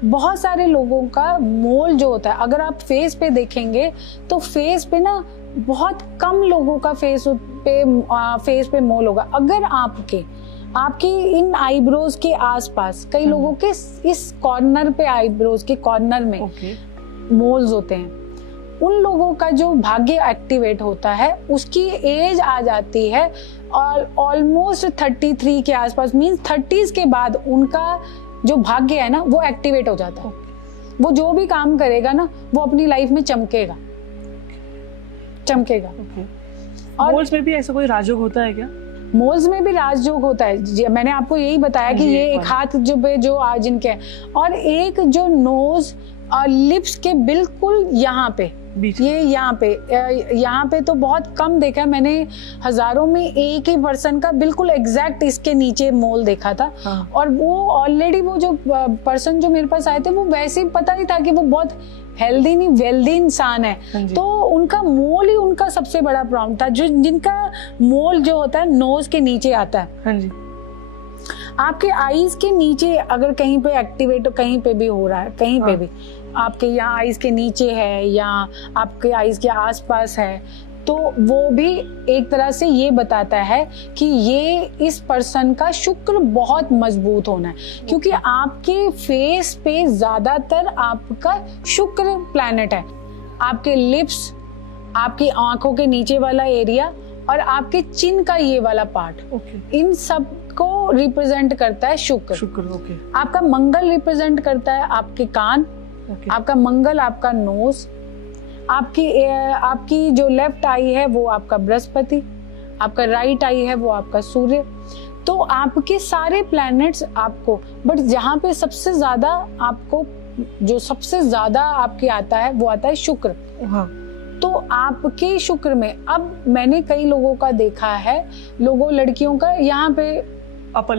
बहुत सारे लोगों का मोल जो होता है, अगर आप फेस पे देखेंगे तो फेस पे ना बहुत कम लोगों का फेस पे मोल होगा। अगर आपके इन आईब्रोज के आसपास, कई लोगों के इस कॉर्नर पे, आईब्रोज के कॉर्नर में मोल्स होते हैं, उन लोगों का जो भाग्य एक्टिवेट होता है उसकी एज आ जाती है और ऑलमोस्ट 33 के आसपास, मींस 30s के बाद उनका जो भाग्य है ना वो एक्टिवेट हो जाता है। वो जो भी काम करेगा ना वो अपनी लाइफ में चमकेगा। और मोल्स में भी ऐसा कोई राजयोग होता है क्या? मोल्स में भी राजयोग होता है। मैंने आपको यही बताया कि ये एक हाथ जो जिनके है, और एक जो नोज और लिप्स के बिल्कुल यहाँ पे बीच ये यहाँ पे तो बहुत कम देखा है मैंने, हजारों में एक ही पर्सन का बिल्कुल एग्जैक्ट इसके नीचे मोल देखा था। हाँ। और वो ऑलरेडी वो जो पर्सन जो मेरे पास आए थे वो वैसे ही पता नहीं था कि वो बहुत हेल्दी नहीं वेल्दी इंसान है, तो उनका मोल ही उनका सबसे बड़ा प्रॉब्लम था, जो जिनका मोल जो होता है नोज के नीचे आता है। हाँ जी। आपके आईज के नीचे अगर कहीं पे एक्टिवेट कहीं पे भी हो रहा है, कहीं पे भी आपके यहाँ आईज के नीचे है या आपके आईज के आसपास है, तो वो भी एक तरह से ये बताता है कि ये इस पर्सन का शुक्र बहुत मजबूत होना है, क्योंकि आपके फेस पे ज्यादातर आपका शुक्र प्लैनेट है। आपके लिप्स, आपकी आंखों के नीचे वाला एरिया और आपके चिन का ये वाला पार्ट, इन सब को रिप्रेजेंट करता है शुक्र। ओके। आपका मंगल रिप्रेजेंट करता है आपके कान, आपका मंगल आपका नोज, आपकी जो लेफ्ट आई है वो आपका बृहस्पति, आपका राइट आई है वो आपका सूर्य। तो आपके सारे प्लैनेट्स आपको, बट जहाँ पे सबसे ज्यादा आपको जो सबसे ज्यादा आपके आता है वो आता है शुक्र। हाँ। तो आपके शुक्र में, अब मैंने कई लोगों का देखा है, लड़कियों का यहाँ पे अपर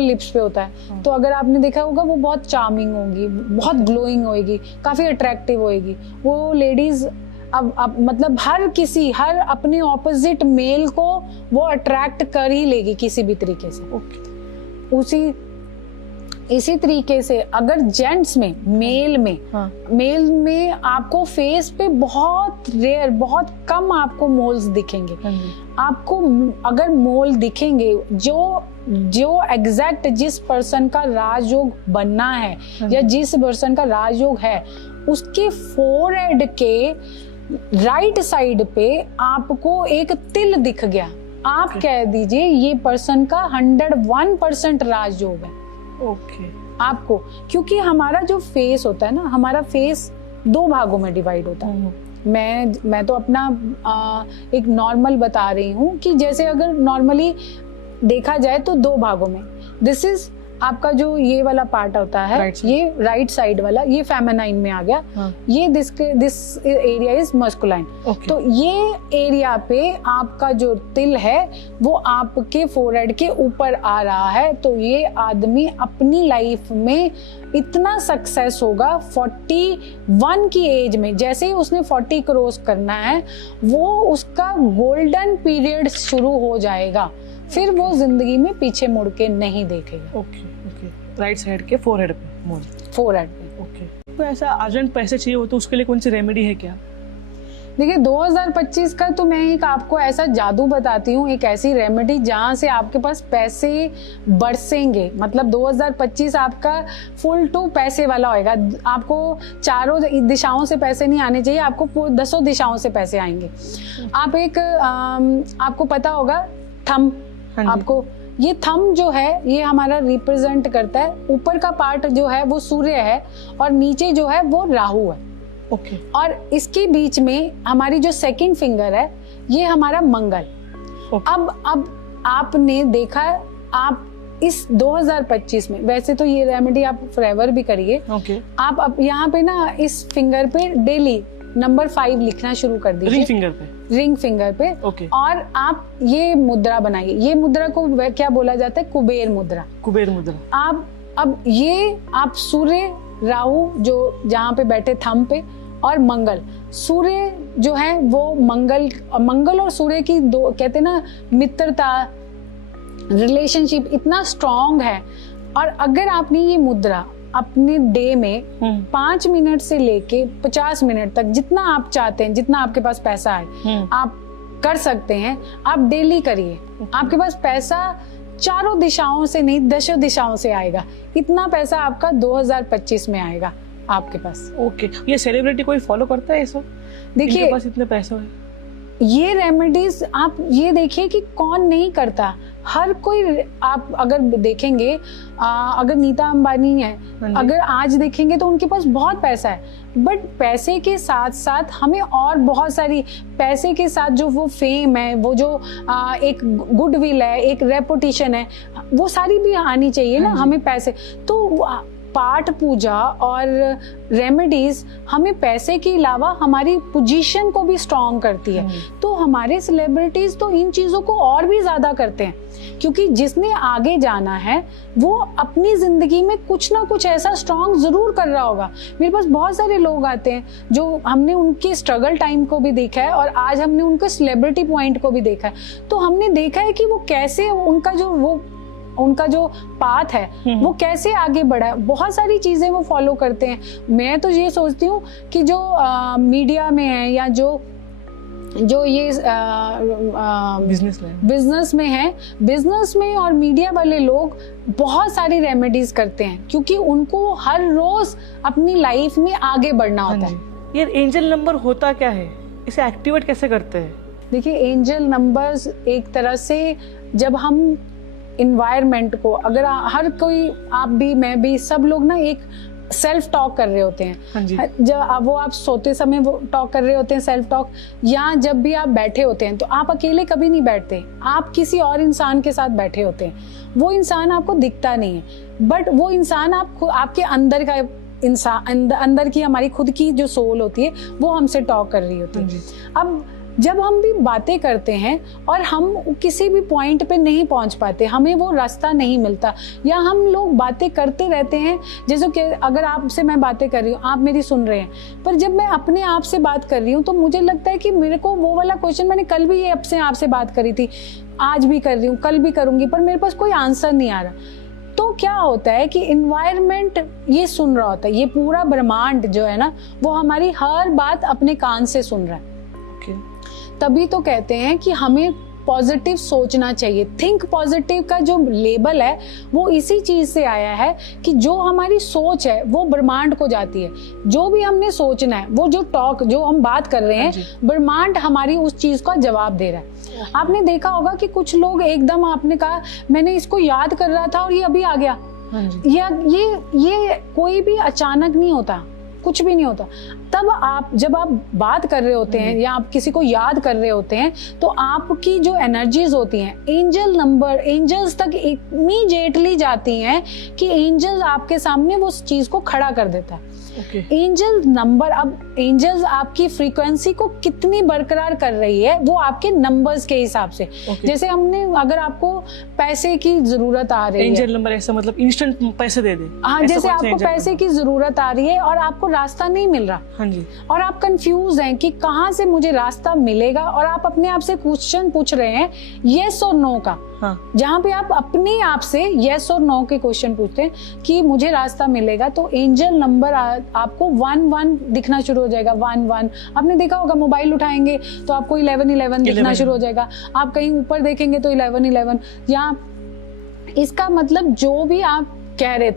लिप्स पे होता है। हाँ। तो अगर आपने देखा होगा वो बहुत चार्मिंग होगी, बहुत ग्लोइंग होगी, काफी अट्रैक्टिव होगी वो लेडीज। अब मतलब हर अपने ऑपोजिट मेल को वो अट्रैक्ट कर ही लेगी किसी भी तरीके से। इसी तरीके से अगर जेंट्स में, मेल में आपको फेस पे बहुत रेयर, बहुत कम आपको मोल्स दिखेंगे। आपको अगर मोल दिखेंगे जो एग्जैक्ट जिस पर्सन का राजयोग बनना है या जिस पर्सन का राजयोग है, उसके फोरहेड के राइट साइड पे आपको एक तिल दिख गया, आप कह दीजिए ये पर्सन का 101% राजयोग है। आपको, क्योंकि हमारा जो फेस होता है ना, हमारा फेस 2 भागों में डिवाइड होता है। मैं तो अपना एक नॉर्मल बता रही हूँ कि जैसे अगर नॉर्मली देखा जाए तो 2 भागों में, दिस इज आपका जो ये वाला पार्ट होता है, ये राइट साइड वाला, ये फेमिनाइन में आ गया। हाँ। ये दिस एरिया इज मस्कुलाइन। तो ये एरिया पे आपका जो तिल है वो आपके फोरहेड के ऊपर आ रहा है। तो ये आदमी अपनी लाइफ में इतना सक्सेस होगा 41 की एज में, जैसे ही उसने 40 क्रॉस करना है वो उसका गोल्डन पीरियड शुरू हो जाएगा, फिर वो जिंदगी में पीछे मुड़ के नहीं देखेगा। ओके। राइट साइड के फोरहेड पे, फोरहेड पे। ओके। तो ऐसा अर्जेंट पैसे चाहिए हो तो उसके लिए कौन सी रेमेडी है क्या? देखिए 2025 का तो मैं एक आपको ऐसा जादू बताती हूँ, एक ऐसी रेमेडी जहाँ से आपके पास पैसे बरसेंगे। मतलब 2025 आपका फुल टू पैसे वाला होएगा। आपको चारों दिशाओं से पैसे नहीं आने चाहिए, आपको 10 दिशाओं से पैसे आएंगे। आप एक आपको पता होगा थंब, आपको ये थंब जो है ये हमारा रिप्रेजेंट करता है, ऊपर का पार्ट जो है वो सूर्य है और नीचे जो है वो राहु है। ओके। और इसके बीच में हमारी जो सेकंड फिंगर है ये हमारा मंगल। अब आपने देखा, आप इस 2025 में, वैसे तो ये रेमेडी आप फॉरएवर भी करिए। आप अब यहाँ पे ना इस फिंगर पे डेली नंबर 5 लिखना शुरू कर दीजिए, रिंग फिंगर पे। और आप ये मुद्रा बनाइए। ये मुद्रा को क्या बोला जाता है? कुबेर मुद्रा। आप सूर्य, राहु जो जहाँ पे बैठे थंब पे, और मंगल, सूर्य जो है वो मंगल और सूर्य की दो, कहते ना, मित्रता, रिलेशनशिप इतना स्ट्रॉन्ग है। और अगर आपने ये मुद्रा अपने डे में 5 मिनट से लेके 50 मिनट तक, जितना आप चाहते हैं, जितना आपके पास पैसा है, आप कर सकते हैं, आप डेली करिए। आपके पास पैसा चारों दिशाओं से नहीं, 10 दिशाओं से आएगा। इतना पैसा आपका 2025 में आएगा आपके पास। ओके। ये सेलिब्रिटी कोई फॉलो करता है ये सब? देखिए, इनके पास इतने पैसे है। ये रेमेडीज आप ये देखिए कि कौन नहीं करता, हर कोई। आप अगर देखेंगे, अगर नीता अंबानी है, अगर आज देखेंगे तो उनके पास बहुत पैसा है, बट पैसे के साथ साथ हमें और बहुत सारी, पैसे के साथ जो वो फेम है, वो जो एक गुडविल है, एक रेपुटेशन है, वो सारी भी आनी चाहिए ना हमें पैसे। तो पाठ पूजा और रेमेडीज हमें पैसे के अलावा हमारी पोजीशन को भी स्ट्रॉन्ग करती है। तो हमारे सेलिब्रिटीज तो इन चीजों को और भी ज्यादा करते हैं, क्योंकि जिसने आगे जाना है वो अपनी जिंदगी में कुछ ना कुछ ऐसा स्ट्रॉन्ग जरूर कर रहा होगा। मेरे पास बहुत सारे लोग आते हैं जो हमने उनके स्ट्रगल टाइम को भी देखा है और आज हमने उनके सेलिब्रिटी पॉइंट को भी देखा है। तो हमने देखा है कि वो कैसे उनका जो पाथ है वो कैसे आगे बढ़ा है। बहुत सारी चीजें वो फॉलो करते हैं। मैं तो ये सोचती हूँ कि जो मीडिया में है या जो ये बिजनेस में है, बिजनेस में और मीडिया वाले लोग बहुत सारी रेमेडीज करते हैं, क्योंकि उनको हर रोज अपनी लाइफ में आगे बढ़ना होता है। ये एंजल नंबर होता क्या है, इसे एक्टिवेट कैसे करते हैं? देखिए, एंजल नंबर्स एक तरह से जब हम इन्वायरमेंट को, अगर हर कोई, आप भी मैं भी, सब लोग ना एक सेल्फ टॉक कर रहे होते हैं। जब वो आप सोते समय वो टॉक कर रहे होते हैं, सेल्फ टॉक, या जब भी आप बैठे होते हैं तो आप अकेले कभी नहीं बैठते, आप किसी और इंसान के साथ बैठे होते हैं। वो इंसान आपको दिखता नहीं है, बट वो इंसान आपके अंदर का इंसान, अंदर की हमारी खुद की जो सोल होती है वो हमसे टॉक कर रही होती है। अब जब हम भी बातें करते हैं और हम किसी भी पॉइंट पे नहीं पहुंच पाते, हमें वो रास्ता नहीं मिलता, या हम लोग बातें करते रहते हैं, जैसे कि अगर आपसे मैं बातें कर रही हूँ, आप मेरी सुन रहे हैं, पर जब मैं अपने आप से बात कर रही हूँ तो मुझे लगता है कि मेरे को वो वाला क्वेश्चन, मैंने कल भी ये अपने आप से बात करी थी, आज भी कर रही हूँ, कल भी करूंगी, पर मेरे पास कोई आंसर नहीं आ रहा। तो क्या होता है कि इन्वायरमेंट ये सुन रहा होता है, ये पूरा ब्रह्मांड जो है ना, वो हमारी हर बात अपने कान से सुन रहा है। तभी तो कहते हैं कि हमें पॉजिटिव सोचना चाहिए। थिंक पॉजिटिव का जो लेबल है वो इसी चीज से आया है कि जो हमारी सोच है वो ब्रह्मांड को जाती है। जो भी हमने सोचना है, वो जो हम बात कर रहे हैं, ब्रह्मांड हमारी उस चीज का जवाब दे रहा है। आपने देखा होगा कि कुछ लोग एकदम, आपने कहा मैंने इसको याद कर रहा था और ये अभी आ गया। ये कोई भी अचानक नहीं होता, कुछ भी नहीं होता। तब जब आप बात कर रहे होते हैं या आप किसी को याद कर रहे होते हैं, तो आपकी जो एनर्जीज होती हैं, एंजल्स तक इमीडिएटली जाती हैं कि एंजल्स आपके सामने वो चीज को खड़ा कर देता है। एंजल नंबर, अब एंजल्स आपकी फ्रीक्वेंसी को कितनी बरकरार कर रही है वो आपके नंबर्स के हिसाब से। जैसे हमने, अगर आपको पैसे की जरूरत आ रही है, एंजल नंबर ऐसा मतलब इंस्टेंट पैसे दे दे। हाँ, जैसे आपको पैसे की जरूरत आ रही है और आपको रास्ता नहीं मिल रहा, हाँ जी, और आप कंफ्यूज हैं कि कहाँ से मुझे रास्ता मिलेगा, और आप अपने आप से क्वेश्चन पूछ रहे हैं यस और नो का। हाँ। जहाँ पे आप अपने आप से यस और नो के क्वेश्चन पूछते हैं कि मुझे रास्ता मिलेगा, तो एंजल नंबर आपको 1-1 दिखना शुरू हो जाएगा। 1-1 आपने देखा होगा, मोबाइल उठाएंगे तो आपको 11-11 दिखना शुरू हो जाएगा। आप कहीं ऊपर देखेंगे तो 11-11। या इसका मतलब जो भी आप कह रहे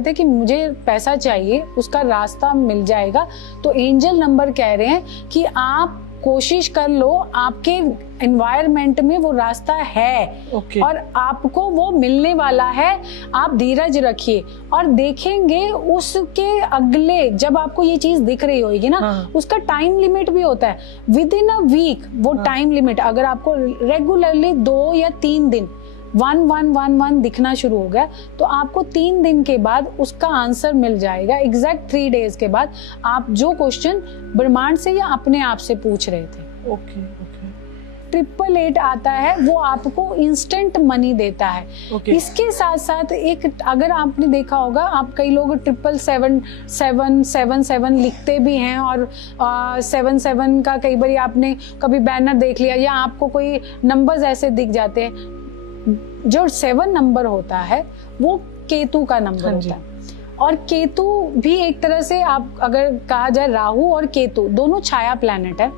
थे कि मुझे पैसा चाहिए, उसका रास्ता मिल जाएगा, तो एंजल नंबर कह रहे हैं कि आप कोशिश कर लो, आपके एनवायरनमेंट में वो रास्ता है और आपको वो मिलने वाला है। आप धीरज रखिए और देखेंगे उसके अगले, जब आपको ये चीज दिख रही होगी ना, उसका टाइम लिमिट भी होता है। विद इन अ वीक वो टाइम लिमिट, अगर आपको रेगुलरली 2 या 3 दिन 1-1-1-1 दिखना शुरू हो गया, तो आपको 3 दिन के बाद उसका आंसर मिल जाएगा। एग्जैक्ट 3 डेज के बाद आप जो क्वेश्चन ब्रह्मांड से या अपने आप से पूछ रहे थे। ओके। 888 आता है, वो आपको इंस्टेंट मनी देता है। इसके साथ साथ एक, अगर आपने देखा होगा, आप कई लोग 777 लिखते भी हैं, और 77 का कई बार आपने कभी बैनर देख लिया या आपको कोई नंबर्स ऐसे दिख जाते हैं। जो 7 नंबर होता है वो केतु का नंबर होता है, और केतु भी एक तरह से, आप अगर कहा जाए, राहु और केतु दोनों छाया प्लैनेट है।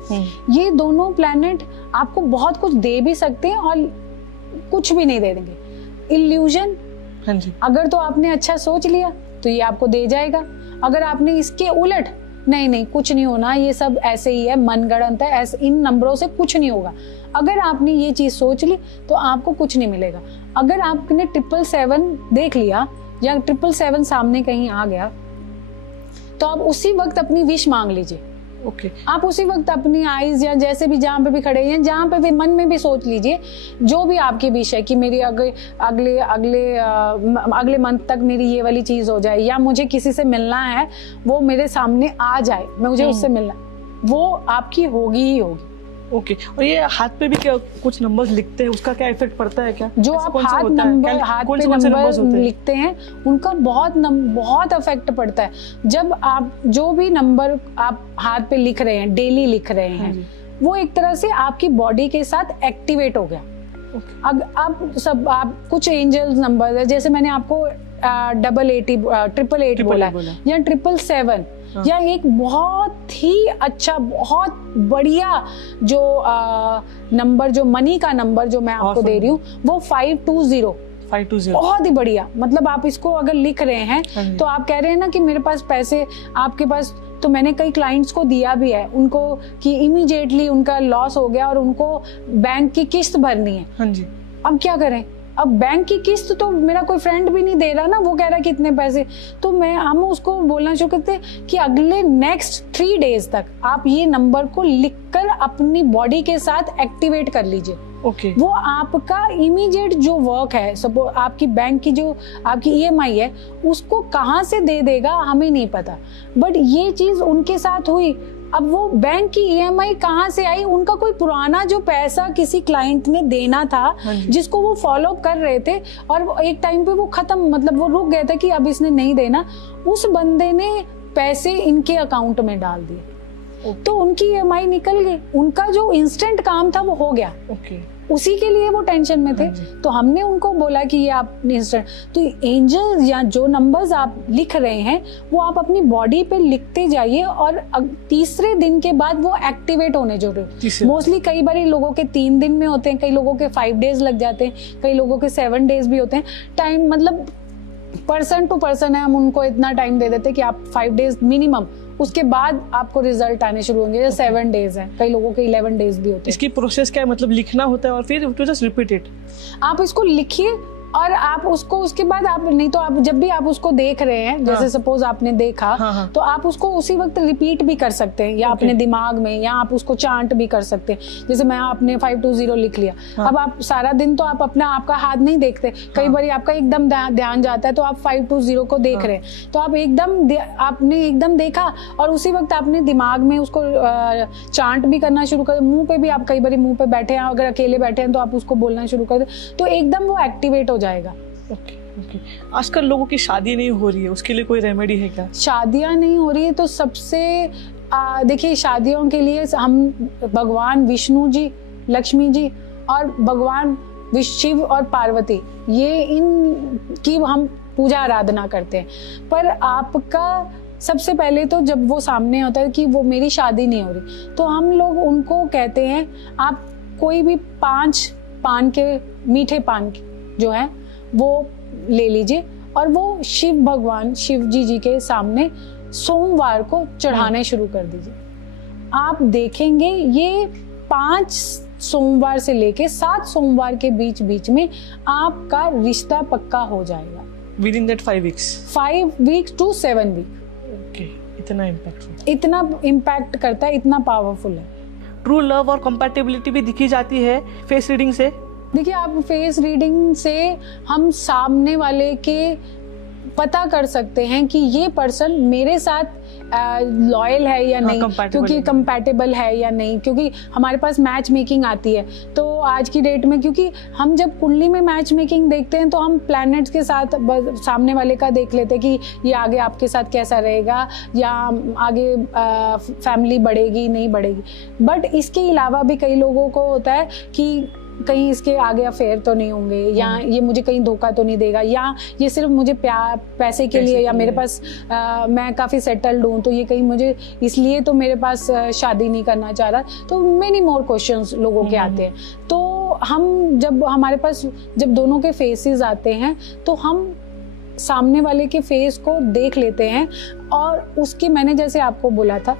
ये दोनों प्लैनेट आपको बहुत कुछ दे भी सकते हैं और कुछ भी नहीं दे देंगे। इल्यूजन, अगर तो आपने अच्छा सोच लिया तो ये आपको दे जाएगा। अगर आपने इसके उलट, नहीं कुछ नहीं होना, ये सब ऐसे ही है, मनगढ़ंत है, ऐसे इन नंबरों से कुछ नहीं होगा, अगर आपने ये चीज सोच ली तो आपको कुछ नहीं मिलेगा। अगर आपने 777 देख लिया या 777 सामने कहीं आ गया, तो आप उसी वक्त अपनी विश मांग लीजिए। ओके आप उसी वक्त अपनी आईज या जैसे भी जहाँ पे भी खड़े हैं, जहाँ पे भी मन में भी सोच लीजिए जो भी आपकी विश है कि मेरी अगले मंथ तक मेरी ये वाली चीज हो जाए, या मुझे किसी से मिलना है वो मेरे सामने आ जाए, मुझे उससे मिलना, वो आपकी होगी ही होगी। ओके और ये हाथ पे भी क्या कुछ नंबर्स लिखते हैं, उसका क्या इफेक्ट पड़ता है क्या? जो आप हाथ पे नंबर लिखते हैं उनका बहुत इफेक्ट पड़ता है। जब आप जो भी नंबर आप हाथ पे लिख रहे हैं, डेली लिख रहे हैं, वो एक तरह से आपकी बॉडी के साथ एक्टिवेट हो गया। आप कुछ एंजल्स नंबर है, जैसे मैंने आपको 888 बोला या 777 या एक बहुत ही अच्छा बहुत बढ़िया जो नंबर, जो मनी का नंबर जो मैं आपको दे रही हूँ वो 520 बहुत ही बढ़िया। मतलब आप इसको अगर लिख रहे हैं तो आप कह रहे हैं ना कि मेरे पास पैसे आपके पास, तो मैंने कई क्लाइंट्स को दिया भी है उनको कि इमीडिएटली उनका लॉस हो गया और उनको बैंक की किस्त भरनी है। हाँ जी। अब क्या करें, अब बैंक की किस्त तो मेरा कोई फ्रेंड भी नहीं दे रहा ना, वो कह रहा है कि इतने पैसे, तो हम उसको बोलना शुरू करते कि अगले नेक्स्ट 3 डेज तक आप ये नंबर को लिखकर अपनी बॉडी के साथ एक्टिवेट कर लीजिए। वो आपका इमीडिएट जो वर्क है, सपोज आपकी बैंक की जो आपकी EMI है उसको कहाँ से दे देगा हमें नहीं पता, बट ये चीज उनके साथ हुई। अब वो बैंक की EMI कहाँ से आई, उनका कोई पुराना जो पैसा किसी क्लाइंट ने देना था जिसको वो फॉलो कर रहे थे और एक टाइम पे वो खत्म, मतलब वो रुक गया था कि अब इसने नहीं देना, उस बंदे ने पैसे इनके अकाउंट में डाल दिए तो उनकी EMI निकल गई, उनका जो इंस्टेंट काम था वो हो गया। उसी के लिए वो टेंशन में थे। तो हमने उनको बोला कि ये आप इंस्टेंट, तो एंजल्स या जो नंबर्स आप लिख रहे हैं वो आप अपनी बॉडी पे लिखते जाइए और तीसरे दिन के बाद वो एक्टिवेट होने जरूरी। मोस्टली कई बार लोगों के 3 दिन में होते हैं, कई लोगों के 5 डेज लग जाते हैं, कई लोगों के 7 डेज भी होते हैं। टाइम मतलब पर्सन टू पर्सन है, हम उनको इतना टाइम दे देते हैं कि आप 5 डेज मिनिमम, उसके बाद आपको रिजल्ट आने शुरू होंगे। जैसे 7 डेज है, कई लोगों के 11 डेज भी होते हैं। इसकी प्रोसेस क्या है, मतलब लिखना होता है और फिर टू जस्ट रिपीट इट? आप इसको लिखिए और आप उसको उसके बाद आप नहीं तो आप जब भी आप उसको देख रहे हैं, जैसे सपोज आपने देखा तो आप उसको उसी वक्त रिपीट भी कर सकते हैं या अपने दिमाग में, या आप उसको चांट भी कर सकते हैं। जैसे मैं आपने 520 लिख लिया, अब आप सारा दिन तो आप अपना आपका हाथ नहीं देखते, कई बार आपका एकदम ध्यान जाता है तो आप 520 को देख रहे हैं, तो आप आपने एकदम देखा और उसी वक्त आपने दिमाग में उसको चांट भी करना शुरू कर, मुंह पे भी आप कई बार मुंह पे बैठे हैं, अगर अकेले बैठे हैं तो आप उसको बोलना शुरू कर दे तो एकदम वो एक्टिवेट हो जाएगा। ओके। आजकल लोगों की शादी नहीं हो रही है, उसके लिए कोई रेमेडी है क्या? शादियां नहीं हो रही है तो सबसे देखिए, शादियों के लिए हम भगवान विष्णु जी, लक्ष्मी जी और भगवान शिव और पार्वती, ये इनकी हम पूजा आराधना करते हैं। पर आपका सबसे पहले तो जब वो सामने होता है कि वो मेरी शादी नहीं हो रही, तो हम लोग उनको कहते हैं आप कोई भी 5 पान के मीठे पान जो है वो ले लीजिए और वो शिव भगवान शिव जी के सामने सोमवार को चढ़ाने शुरू कर दीजिए। आप देखेंगे ये 5 सोमवार से लेके 7 सोमवार के बीच में आपका रिश्ता पक्का हो जाएगा। Within that 5 weeks to 7 week. Okay, इतना इम्पैक्ट करता है, इतना पावरफुल है। ट्रू लव और कंपैटिबिलिटी भी दिखी जाती है फेस रीडिंग से। देखिए, आप फेस रीडिंग से हम सामने वाले के पता कर सकते हैं कि ये पर्सन मेरे साथ लॉयल है या नहीं, क्योंकि कंपैटिबल है या नहीं, क्योंकि हमारे पास मैच मेकिंग आती है। तो आज की डेट में क्योंकि हम जब कुंडली में मैच मेकिंग देखते हैं तो हम प्लैनेट्स के साथ सामने वाले का देख लेते हैं कि ये आगे आपके साथ कैसा रहेगा, या आगे फैमिली बढ़ेगी नहीं बढ़ेगी। बट इसके अलावा भी कई लोगों को होता है कि कहीं इसके आगे अफेयर तो नहीं होंगे, या ये मुझे कहीं धोखा तो नहीं देगा, या ये सिर्फ मुझे प्यार पैसे के लिए, या मेरे पास मैं काफ़ी सेटल्ड हूँ तो ये कहीं मुझे इसलिए तो मेरे पास शादी नहीं करना चाह रहा। तो मेनी मोर क्वेश्चंस लोगों के आते हैं। तो हम जब हमारे पास जब दोनों के फेसेस आते हैं तो हम सामने वाले के फेस को देख लेते हैं और उसके, मैंने जैसे आपको बोला था,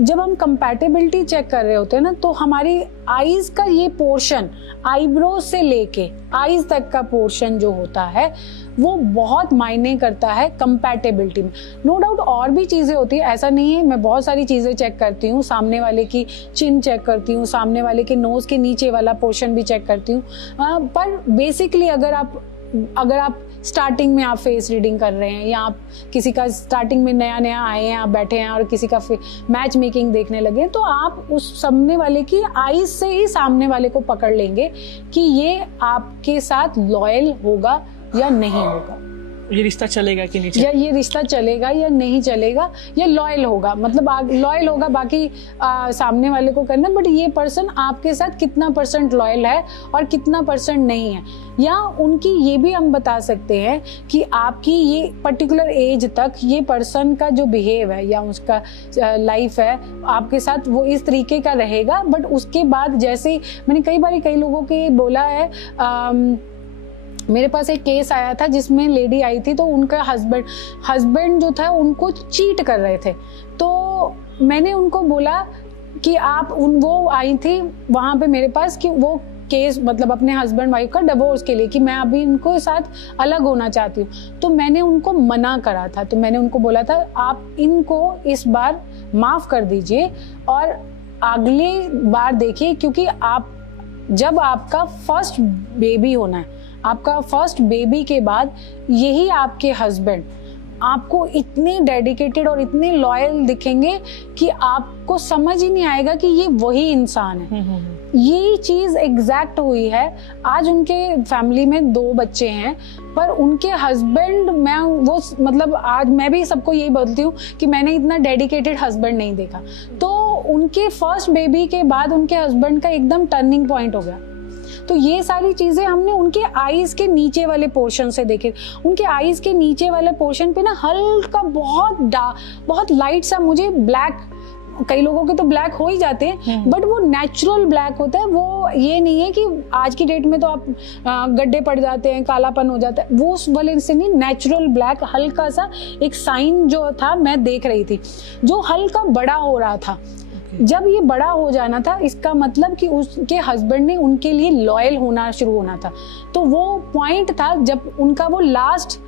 जब हम कंपैटिबिलिटी चेक कर रहे होते हैं ना तो हमारी आईज का ये पोर्शन, आईब्रो से लेके आईज तक का पोर्शन जो होता है वो बहुत मायने करता है कंपैटिबिलिटी में। नो डाउट और भी चीज़ें होती है, ऐसा नहीं है, मैं बहुत सारी चीज़ें चेक करती हूँ, सामने वाले की चिन चेक करती हूँ, सामने वाले के नोज़ के नीचे वाला पोर्शन भी चेक करती हूँ, पर बेसिकली अगर आप स्टार्टिंग में आप फेस रीडिंग कर रहे हैं या आप किसी का स्टार्टिंग में नया नया आए हैं, आप बैठे हैं और किसी का मैच मेकिंग देखने लगे, तो आप उस सामने वाले की आईज से ही सामने वाले को पकड़ लेंगे कि ये आपके साथ लॉयल होगा या नहीं होगा, ये रिश्ता चलेगा कि नहीं या ये रिश्ता चलेगा या नहीं चलेगा, या लॉयल होगा, मतलब लॉयल होगा बाकी सामने वाले को करना, बट ये पर्सन आपके साथ कितना % लॉयल है और कितना % नहीं है। या उनकी ये भी हम बता सकते हैं कि आपकी ये पर्टिकुलर एज तक ये पर्सन का जो बिहेव है या उसका लाइफ है आपके साथ वो इस तरीके का रहेगा, बट उसके बाद जैसे मैंने कई लोगों के बोला है, मेरे पास एक केस आया था जिसमें लेडी आई थी, तो उनका हस्बैंड जो था उनको चीट कर रहे थे, तो मैंने उनको बोला कि वो आई थी वहां पे मेरे पास कि वो केस मतलब अपने हस्बैंड वाइफ का डिवोर्स के लिए कि मैं अभी इनको साथ अलग होना चाहती हूँ, तो मैंने उनको मना करा था, तो मैंने उनको बोला था आप इनको इस बार माफ कर दीजिए और अगली बार देखिए, क्योंकि जब आपका फर्स्ट बेबी होना है, आपका फर्स्ट बेबी के बाद यही आपके हस्बैंड आपको इतने डेडिकेटेड और इतने लॉयल दिखेंगे कि आपको समझ ही नहीं आएगा कि ये वही इंसान है। ये चीज एग्जैक्ट हुई है। आज उनके फैमिली में 2 बच्चे हैं, पर उनके हस्बैंड मतलब आज मैं भी सबको यही बोलती हूँ कि मैंने इतना डेडिकेटेड हस्बैंड नहीं देखा। तो उनके फर्स्ट बेबी के बाद उनके हस्बैंड का एकदम टर्निंग पॉइंट हो गया। तो ये सारी चीजें हमने उनके आईज के नीचे वाले पोर्शन से देखे। उनके आईज के नीचे वाले पोर्शन पे ना हल्का बहुत लाइट सा, मुझे ब्लैक, कई लोगों के तो ब्लैक हो ही जाते हैं, बट वो नेचुरल ब्लैक होता है। वो ये नहीं है कि आज की डेट में तो आप गड्ढे पड़ जाते हैं, कालापन हो जाता है, वो उस वाले से नहीं, नेचुरल ब्लैक हल्का सा एक साइन जो था मैं देख रही थी, जो हल्का बड़ा हो रहा था। जब ये बड़ा हो जाना था, इसका मतलब कि उसके हस्बैंड ने उनके लिए लॉयल होना शुरू होना था। तो वो पॉइंट था जब उनका वो लास्ट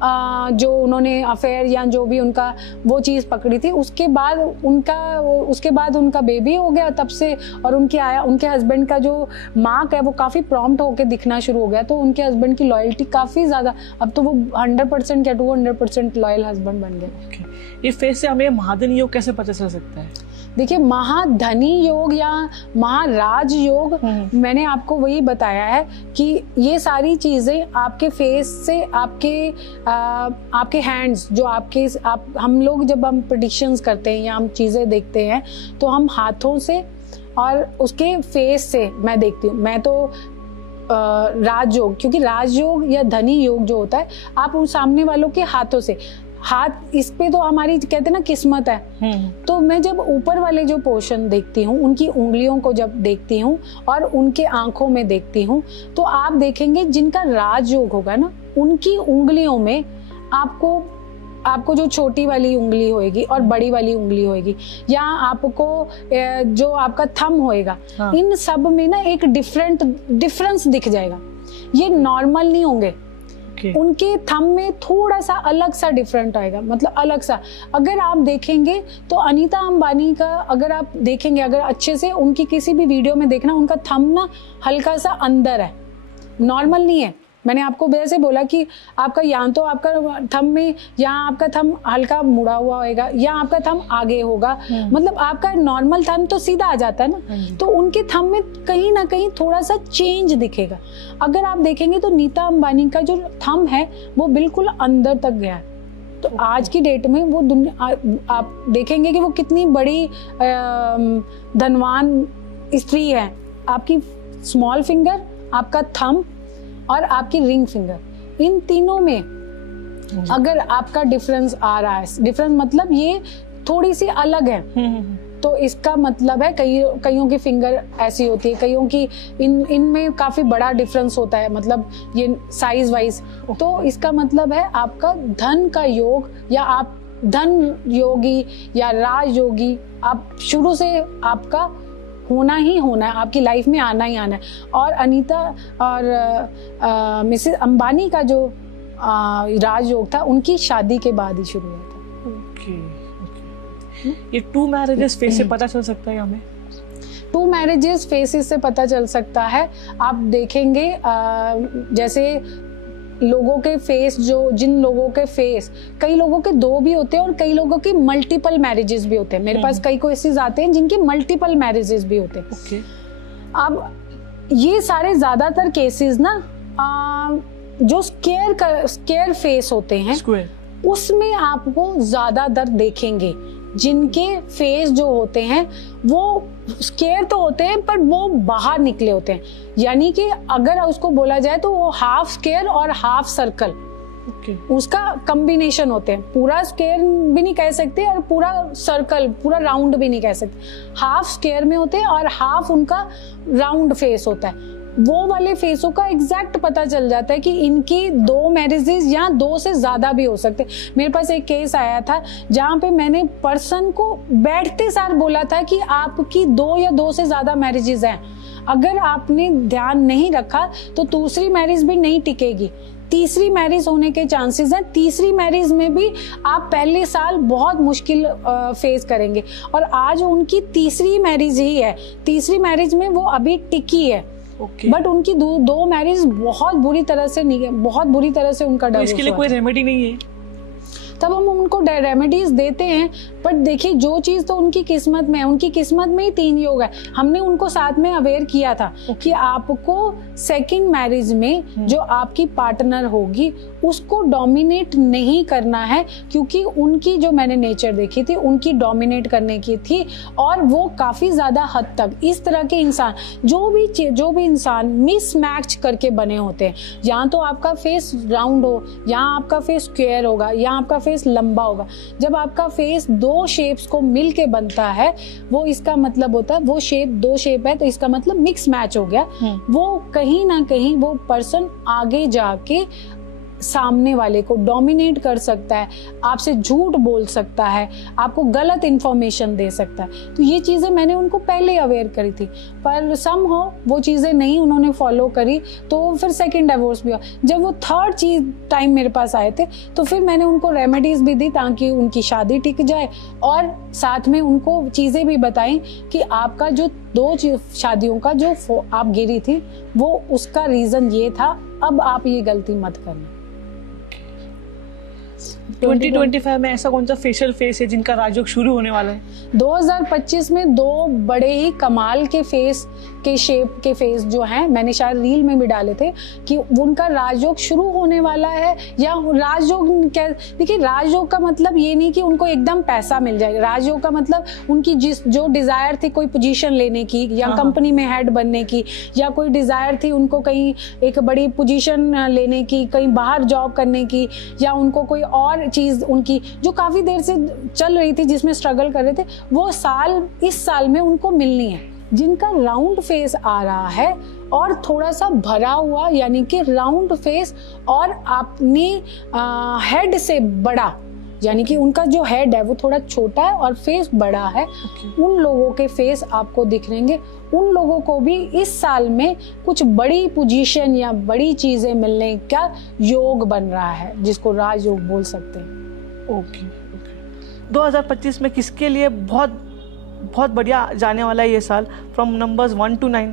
जो उन्होंने अफेयर या जो भी उनका वो चीज़ पकड़ी थी, उसके बाद उनका बेबी हो गया तब से, और उनके हस्बैंड का जो मार्क है वो काफ़ी प्रॉम्प्ट होके दिखना शुरू हो गया। तो उनके हस्बैंड की लॉयल्टी काफ़ी ज़्यादा, अब तो वो 100% या 200% लॉयल हस्बैंड बन गए। ये फेस से हमें महाधनी योग कैसे पता चल सकता है? देखिए, महाधनी योग या महाराज योग, मैंने आपको वही बताया है कि ये सारी चीजें आपके फेस से, आपके हैंड्स जो हम लोग जब हम प्रेडिक्शंस करते हैं या हम चीजें देखते हैं तो हम हाथों से और उसके फेस से मैं देखती हूँ। मैं तो राजयोग, क्योंकि राजयोग या धनी योग जो होता है आप उन सामने वालों के हाथों से, हाथ इस पे तो हमारी कहते हैं ना किस्मत है। तो मैं जब ऊपर वाले जो पोर्शन देखती हूँ, उनकी उंगलियों को जब देखती हूँ और उनके आंखों में देखती हूँ, तो आप देखेंगे जिनका राजयोग होगा ना, उनकी उंगलियों में आपको जो छोटी वाली उंगली होएगी और बड़ी वाली उंगली होएगी, या आपको जो आपका थंब होएगा, इन सब में ना एक डिफरेंस दिख जाएगा। ये नॉर्मल नहीं होंगे। उनके थंब में थोड़ा सा अलग सा डिफरेंट आएगा, मतलब अलग सा। अगर आप देखेंगे तो अनीता अंबानी का, अगर आप देखेंगे, अगर अच्छे से उनकी किसी भी वीडियो में देखना, उनका थंब ना हल्का सा अंदर है, नॉर्मल नहीं है। मैंने आपको वैसे बोला कि आपका या तो आपका थंब में, या आपका थंब हल्का मुड़ा हुआ होगा, या आपका थंब आगे होगा, मतलब आपका नॉर्मल थंब तो सीधा आ जाता है ना, तो उनके थंब में कहीं ना कहीं थोड़ा सा चेंज दिखेगा। अगर आप देखेंगे तो नीता अंबानी का जो थंब है वो बिल्कुल अंदर तक गया है। तो आज की डेट में वो आप देखेंगे कि वो कितनी बड़ी धनवान स्त्री है। आपकी स्मॉल फिंगर, आपका थंब और आपकी रिंग फिंगर, इन तीनों में अगर आपका डिफरेंस आ रहा है, डिफरेंस मतलब ये थोड़ी सी अलग है, तो इसका मतलब है कईयों की फिंगर ऐसी होती है, कईयों की इनमें काफी बड़ा डिफरेंस होता है, मतलब ये साइज वाइज। तो इसका मतलब है आपका धन का योग, या आप धन योगी या राज योगी, आप शुरू से आपका होना ही होना है, आपकी लाइफ में आना ही आना है। और अनीता और मिसेस अंबानी का जो राजयोग था उनकी शादी के बाद ही शुरू हुआ था। ओके। ये 2 मैरिजेस फेस से पता चल सकता है हमें? 2 मैरिजेस फेसेस से पता चल सकता है। आप देखेंगे जैसे लोगों के फेस, जिन लोगों के फेस, कई लोगों के 2 भी होते हैं और कई लोगों की मल्टीपल मैरिजेस भी होते हैं। मेरे पास कई केसेस आते हैं जिनकी मल्टीपल मैरिजेस भी होते हैं। ओके। अब ये सारे ज्यादातर केसेस ना जो स्केयर फेस होते हैं उसमें आपको ज्यादा दर्द देखेंगे। जिनके फेस जो होते हैं वो स्केयर तो होते हैं पर वो बाहर निकले होते हैं, यानी कि अगर उसको बोला जाए तो वो हाफ स्केयर और हाफ सर्कल उसका कॉम्बिनेशन होते हैं। पूरा स्केयर भी नहीं कह सकते और पूरा सर्कल, पूरा राउंड भी नहीं कह सकते। हाफ स्केयर में होते हैं और हाफ उनका राउंड फेस होता है। वो वाले फेसों का एग्जैक्ट पता चल जाता है कि इनकी 2 मैरिजेस या 2 से ज्यादा भी हो सकते। मेरे पास एक केस आया था जहाँ पे मैंने पर्सन को बैठते सार बोला था कि आपकी 2 या 2 से ज्यादा मैरिजेस हैं। अगर आपने ध्यान नहीं रखा तो दूसरी मैरिज भी नहीं टिकेगी, तीसरी मैरिज होने के चांसेस हैं। तीसरी मैरिज में भी आप पहले साल बहुत मुश्किल फेस करेंगे और आज उनकी तीसरी मैरिज ही है। तीसरी मैरिज में वो अभी टिकी है। बट उनकी 2 मैरिज बहुत बुरी तरह से उनका डिवोर्स। इसके लिए कोई रेमेडी नहीं है? तब हम उनको रेमेडीज देते हैं। पर देखिए जो चीज तो उनकी किस्मत में है, उनकी किस्मत में ही 3 योग है। हमने उनको साथ में अवेयर किया था कि आपको सेकंड मैरिज में जो आपकी पार्टनर होगी उसको डोमिनेट नहीं करना है, क्योंकि उनकी जो मैंने नेचर देखी थी उनकी डोमिनेट करने की थी और वो काफी ज्यादा हद तक इस तरह के इंसान जो भी इंसान मिसमैच करके बने होते हैं। यहाँ तो आपका फेस राउंड हो, यहाँ आपका फेस स्क्वायर होगा, यहाँ आपका फेस लंबा होगा। जब आपका फेस 2 शेप्स को मिल के बनता है वो इसका मतलब होता है वो शेप 2 शेप है तो इसका मतलब मिक्स मैच हो गया। वो कहीं ना कहीं वो पर्सन आगे जाके सामने वाले को डोमिनेट कर सकता है, आपसे झूठ बोल सकता है, आपको गलत इंफॉर्मेशन दे सकता है। तो ये चीजें मैंने उनको पहले अवेयर करी थी, पर समहाउ वो चीजें नहीं उन्होंने फॉलो करी तो फिर सेकंड डिवोर्स भी हुआ। जब वो थर्ड चीज टाइम मेरे पास आए थे तो फिर मैंने उनको रेमेडीज भी दी ताकि उनकी शादी टिक जाए और साथ में उनको चीजें भी बताई कि आपका जो 2 शादियों का जो आप गिरी थी वो उसका रीजन ये था, अब आप ये गलती मत करना। 2025 में ऐसा कौन सा फेशियल फेस है जिनका राजयोग शुरू होने वाला है? 2025 में 2 बड़े ही कमाल के फेस के शेप के फेस जो हैं, मैंने शायद रील में भी डाले थे कि उनका राजयोग शुरू होने वाला है। या राजयोग क्या, देखिए राजयोग का मतलब ये नहीं कि उनको एकदम पैसा मिल जाएगा। राजयोग का मतलब उनकी जो डिजायर थी कोई पोजीशन लेने की या कंपनी में हेड बनने की, या कोई डिजायर थी उनको कहीं एक बड़ी पोजीशन लेने की, कहीं बाहर जॉब करने की, या उनको कोई और चीज उनकी जो काफी देर से चल रही थी जिसमें स्ट्रगल कर रहे थे, वो इस साल में उनको मिलनी है। जिनका राउंड फेस आ रहा है और थोड़ा सा भरा हुआ, यानी कि राउंड फेस और अपने हेड से बड़ा, यानी कि उनका जो हेड है वो थोड़ा छोटा है और फेस बड़ा है, उन लोगों के फेस आपको दिखेंगे। उन लोगों को भी इस साल में कुछ बड़ी पोजीशन या बड़ी चीजें मिलने का योग बन रहा है, जिसको राजयोग बोल सकते हैं। ओके। 2025 में किसके लिए बहुत बहुत बढ़िया जाने वाला है ये साल, फ्रॉम नंबर्स 1 to 9?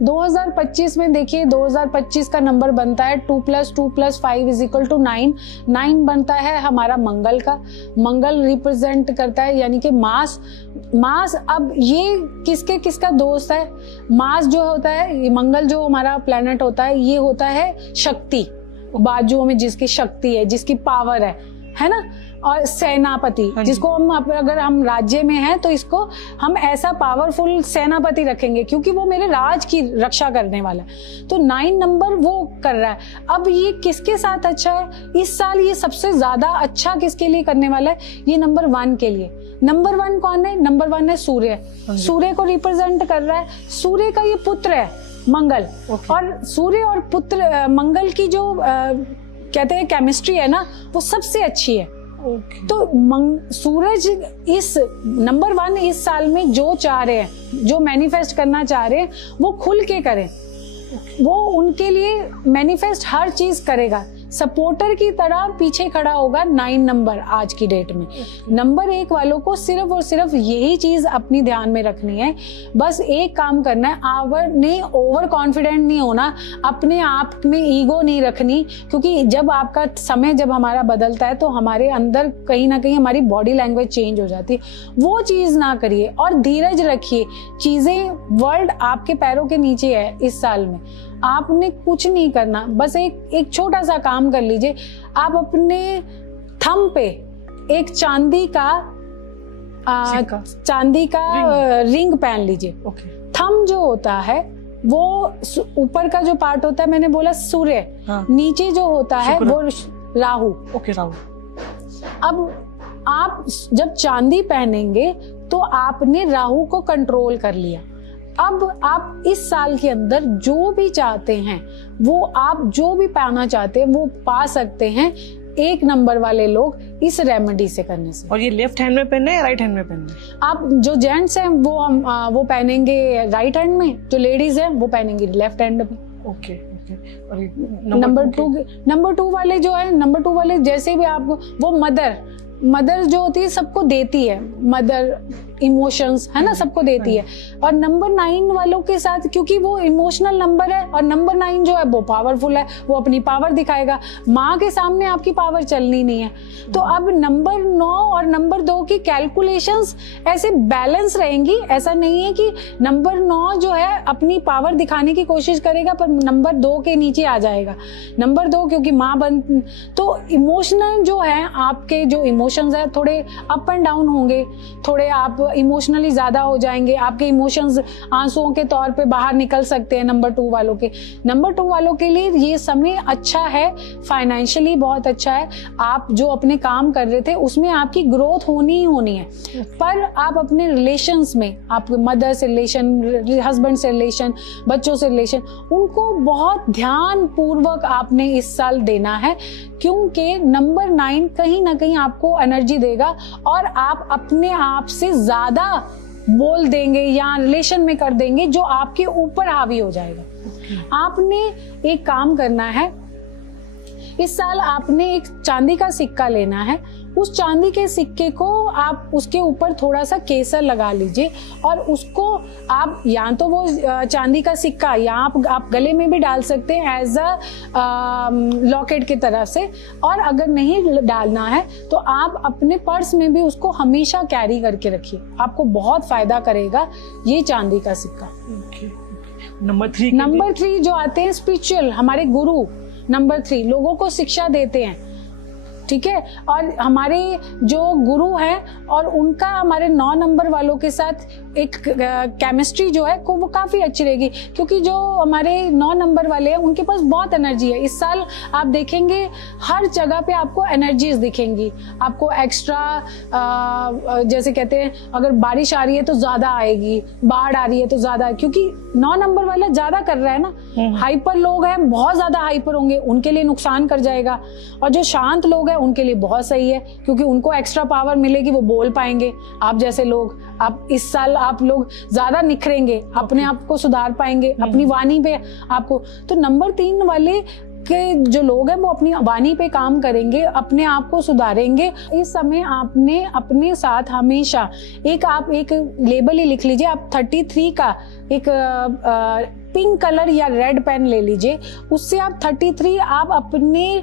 2025 में देखिए 2025 का नंबर बनता है 2 + 2 + 5 = 9। 9 बनता है हमारा मंगल का। मंगल रिप्रेजेंट करता है यानी कि मास। अब ये किसका दोस्त है? मास जो होता है, मंगल जो हमारा प्लेनेट होता है, ये होता है शक्ति, बाजुओं में जिसकी शक्ति है, जिसकी पावर है ना। और सेनापति, जिसको अगर हम राज्य में हैं तो इसको हम ऐसा पावरफुल सेनापति रखेंगे क्योंकि वो मेरे राज की रक्षा करने वाला है। तो 9 नंबर वो कर रहा है। अब ये किसके साथ अच्छा है इस साल? ये सबसे ज्यादा अच्छा किसके लिए करने वाला है? ये नंबर 1 के लिए। नंबर 1 कौन है? नंबर 1 है सूर्य। सूर्य को रिप्रेजेंट कर रहा है। सूर्य का ये पुत्र है मंगल। और सूर्य और पुत्र मंगल की जो कहते हैं केमिस्ट्री है ना, वो सबसे अच्छी है। तो सूरज इस नंबर 1 इस साल में जो चाह रहे हैं, जो मैनिफेस्ट करना चाह रहे हैं, वो खुल के करें। वो उनके लिए मैनिफेस्ट हर चीज करेगा। सपोर्टर की तरह पीछे खड़ा होगा 9 नंबर आज की डेट में। नंबर 1 वालों को सिर्फ और सिर्फ यही चीज अपनी ध्यान में रखनी है, बस एक काम करना है, ओवर कॉन्फिडेंट नहीं होना, अपने आप में ईगो नहीं रखनी, क्योंकि जब आपका समय जब हमारा बदलता है तो हमारे अंदर कहीं ना कहीं हमारी बॉडी लैंग्वेज चेंज हो जाती है। वो चीज ना करिए और धीरज रखिए। चीजें, वर्ल्ड आपके पैरों के नीचे है। इस साल में आपने कुछ नहीं करना, बस एक छोटा सा काम कर लीजिए। आप अपने थंब पे एक चांदी का रिंग पहन लीजिए। थंब जो होता है वो ऊपर का जो पार्ट होता है, मैंने बोला सूर्य, नीचे जो होता है वो राहु। राहु। अब आप जब चांदी पहनेंगे तो आपने राहु को कंट्रोल कर लिया। अब आप इस साल के अंदर जो भी चाहते हैं, वो आप जो भी पाना चाहते हैं वो पा सकते हैं 1 नंबर वाले लोग इस रेमेडी से करने से। और ये लेफ्ट हैंड में पहनना है या राइट हैंड में पहनना है? आप जो जेंट्स हैं वो पहनेंगे राइट हैंड में, जो लेडीज हैं वो पहनेंगे लेफ्ट हैंड में। ओके। और नंबर 2 वाले जो है, नंबर 2 वाले जैसे भी आपको, वो मदर जो होती है सबको देती है, मदर इमोशंस है ना, सबको देती है। और नंबर 9 वालों के साथ, क्योंकि वो इमोशनल नंबर है और नंबर 9 जो है वो पावरफुल है, वो अपनी पावर दिखाएगा। माँ के सामने आपकी पावर चलनी नहीं है। तो अब नंबर 9 और नंबर 2 की कैलकुलेशंस ऐसे बैलेंस रहेंगी। ऐसा नहीं है कि नंबर 9 जो है अपनी पावर दिखाने की कोशिश करेगा पर नंबर 2 के नीचे आ जाएगा। नंबर 2 क्योंकि माँ तो इमोशनल जो है, आपके जो इमोशंस है थोड़े अप एंड डाउन होंगे, थोड़े आप इमोशनली ज्यादा हो जाएंगे, आपके इमोशंस आंसुओं के तौर पे बाहर निकल सकते हैं नंबर 2 वालों के। नंबर 2 वालों के लिए ये समय अच्छा है, फाइनेंशियली बहुत अच्छा है। आप जो अपने काम कर रहे थे उसमें आपकी ग्रोथ होनी ही होनी है, पर आप अपने रिलेशंस में, आपके मदर से रिलेशन, हस्बैंड से रिलेशन, बच्चों से रिलेशन, उनको बहुत ध्यान पूर्वक आपने इस साल देना है, क्योंकि नंबर 9 कहीं ना कहीं आपको एनर्जी देगा और आप अपने आप से ज्यादा बोल देंगे या रिलेशन में कर देंगे जो आपके ऊपर हावी हो जाएगा। आपने एक काम करना है, इस साल आपने एक चांदी का सिक्का लेना है। उस चांदी के सिक्के को आप उसके ऊपर थोड़ा सा केसर लगा लीजिए और उसको आप, या तो वो चांदी का सिक्का या आप गले में भी डाल सकते हैं एज अ लॉकेट की तरह से, और अगर नहीं डालना है तो आप अपने पर्स में भी उसको हमेशा कैरी करके रखिए। आपको बहुत फायदा करेगा ये चांदी का सिक्का। नंबर 3 जो आते हैं स्पिरिचुअल, हमारे गुरु। नंबर 3 लोगों को शिक्षा देते हैं, ठीक है, और हमारे जो गुरु हैं और उनका हमारे 9 नंबर वालों के साथ एक केमिस्ट्री जो है वो काफी अच्छी रहेगी, क्योंकि जो हमारे 9 नंबर वाले हैं उनके पास बहुत एनर्जी है। इस साल आप देखेंगे हर जगह पे आपको एनर्जीज दिखेंगी, आपको एक्स्ट्रा, जैसे कहते हैं अगर बारिश आ रही है तो ज्यादा आएगी, बाढ़ आ रही है तो ज्यादा, क्योंकि 9 नंबर वाला ज्यादा कर रहा है ना। हाइपर लोग हैं, बहुत ज्यादा हाइपर होंगे, उनके लिए नुकसान कर जाएगा, और जो शांत लोग हैं उनके लिए बहुत सही है, क्योंकि उनको एक्स्ट्रा पावर मिलेगी, वो बोल पाएंगे। आप जैसे लोग, आप इस साल आप लोग ज्यादा निखरेंगे, अपने आप को सुधार पाएंगे, अपनी वाणी पे आपको। तो नंबर 3 वाले के जो लोग हैं वो अपनी वाणी पे काम करेंगे, अपने आप को सुधारेंगे। इस समय आपने अपने साथ हमेशा आप एक लेबल ही लिख लीजिए। आप 33 का एक पिंक कलर या रेड पेन ले लीजिए, उससे आप 33 आप अपने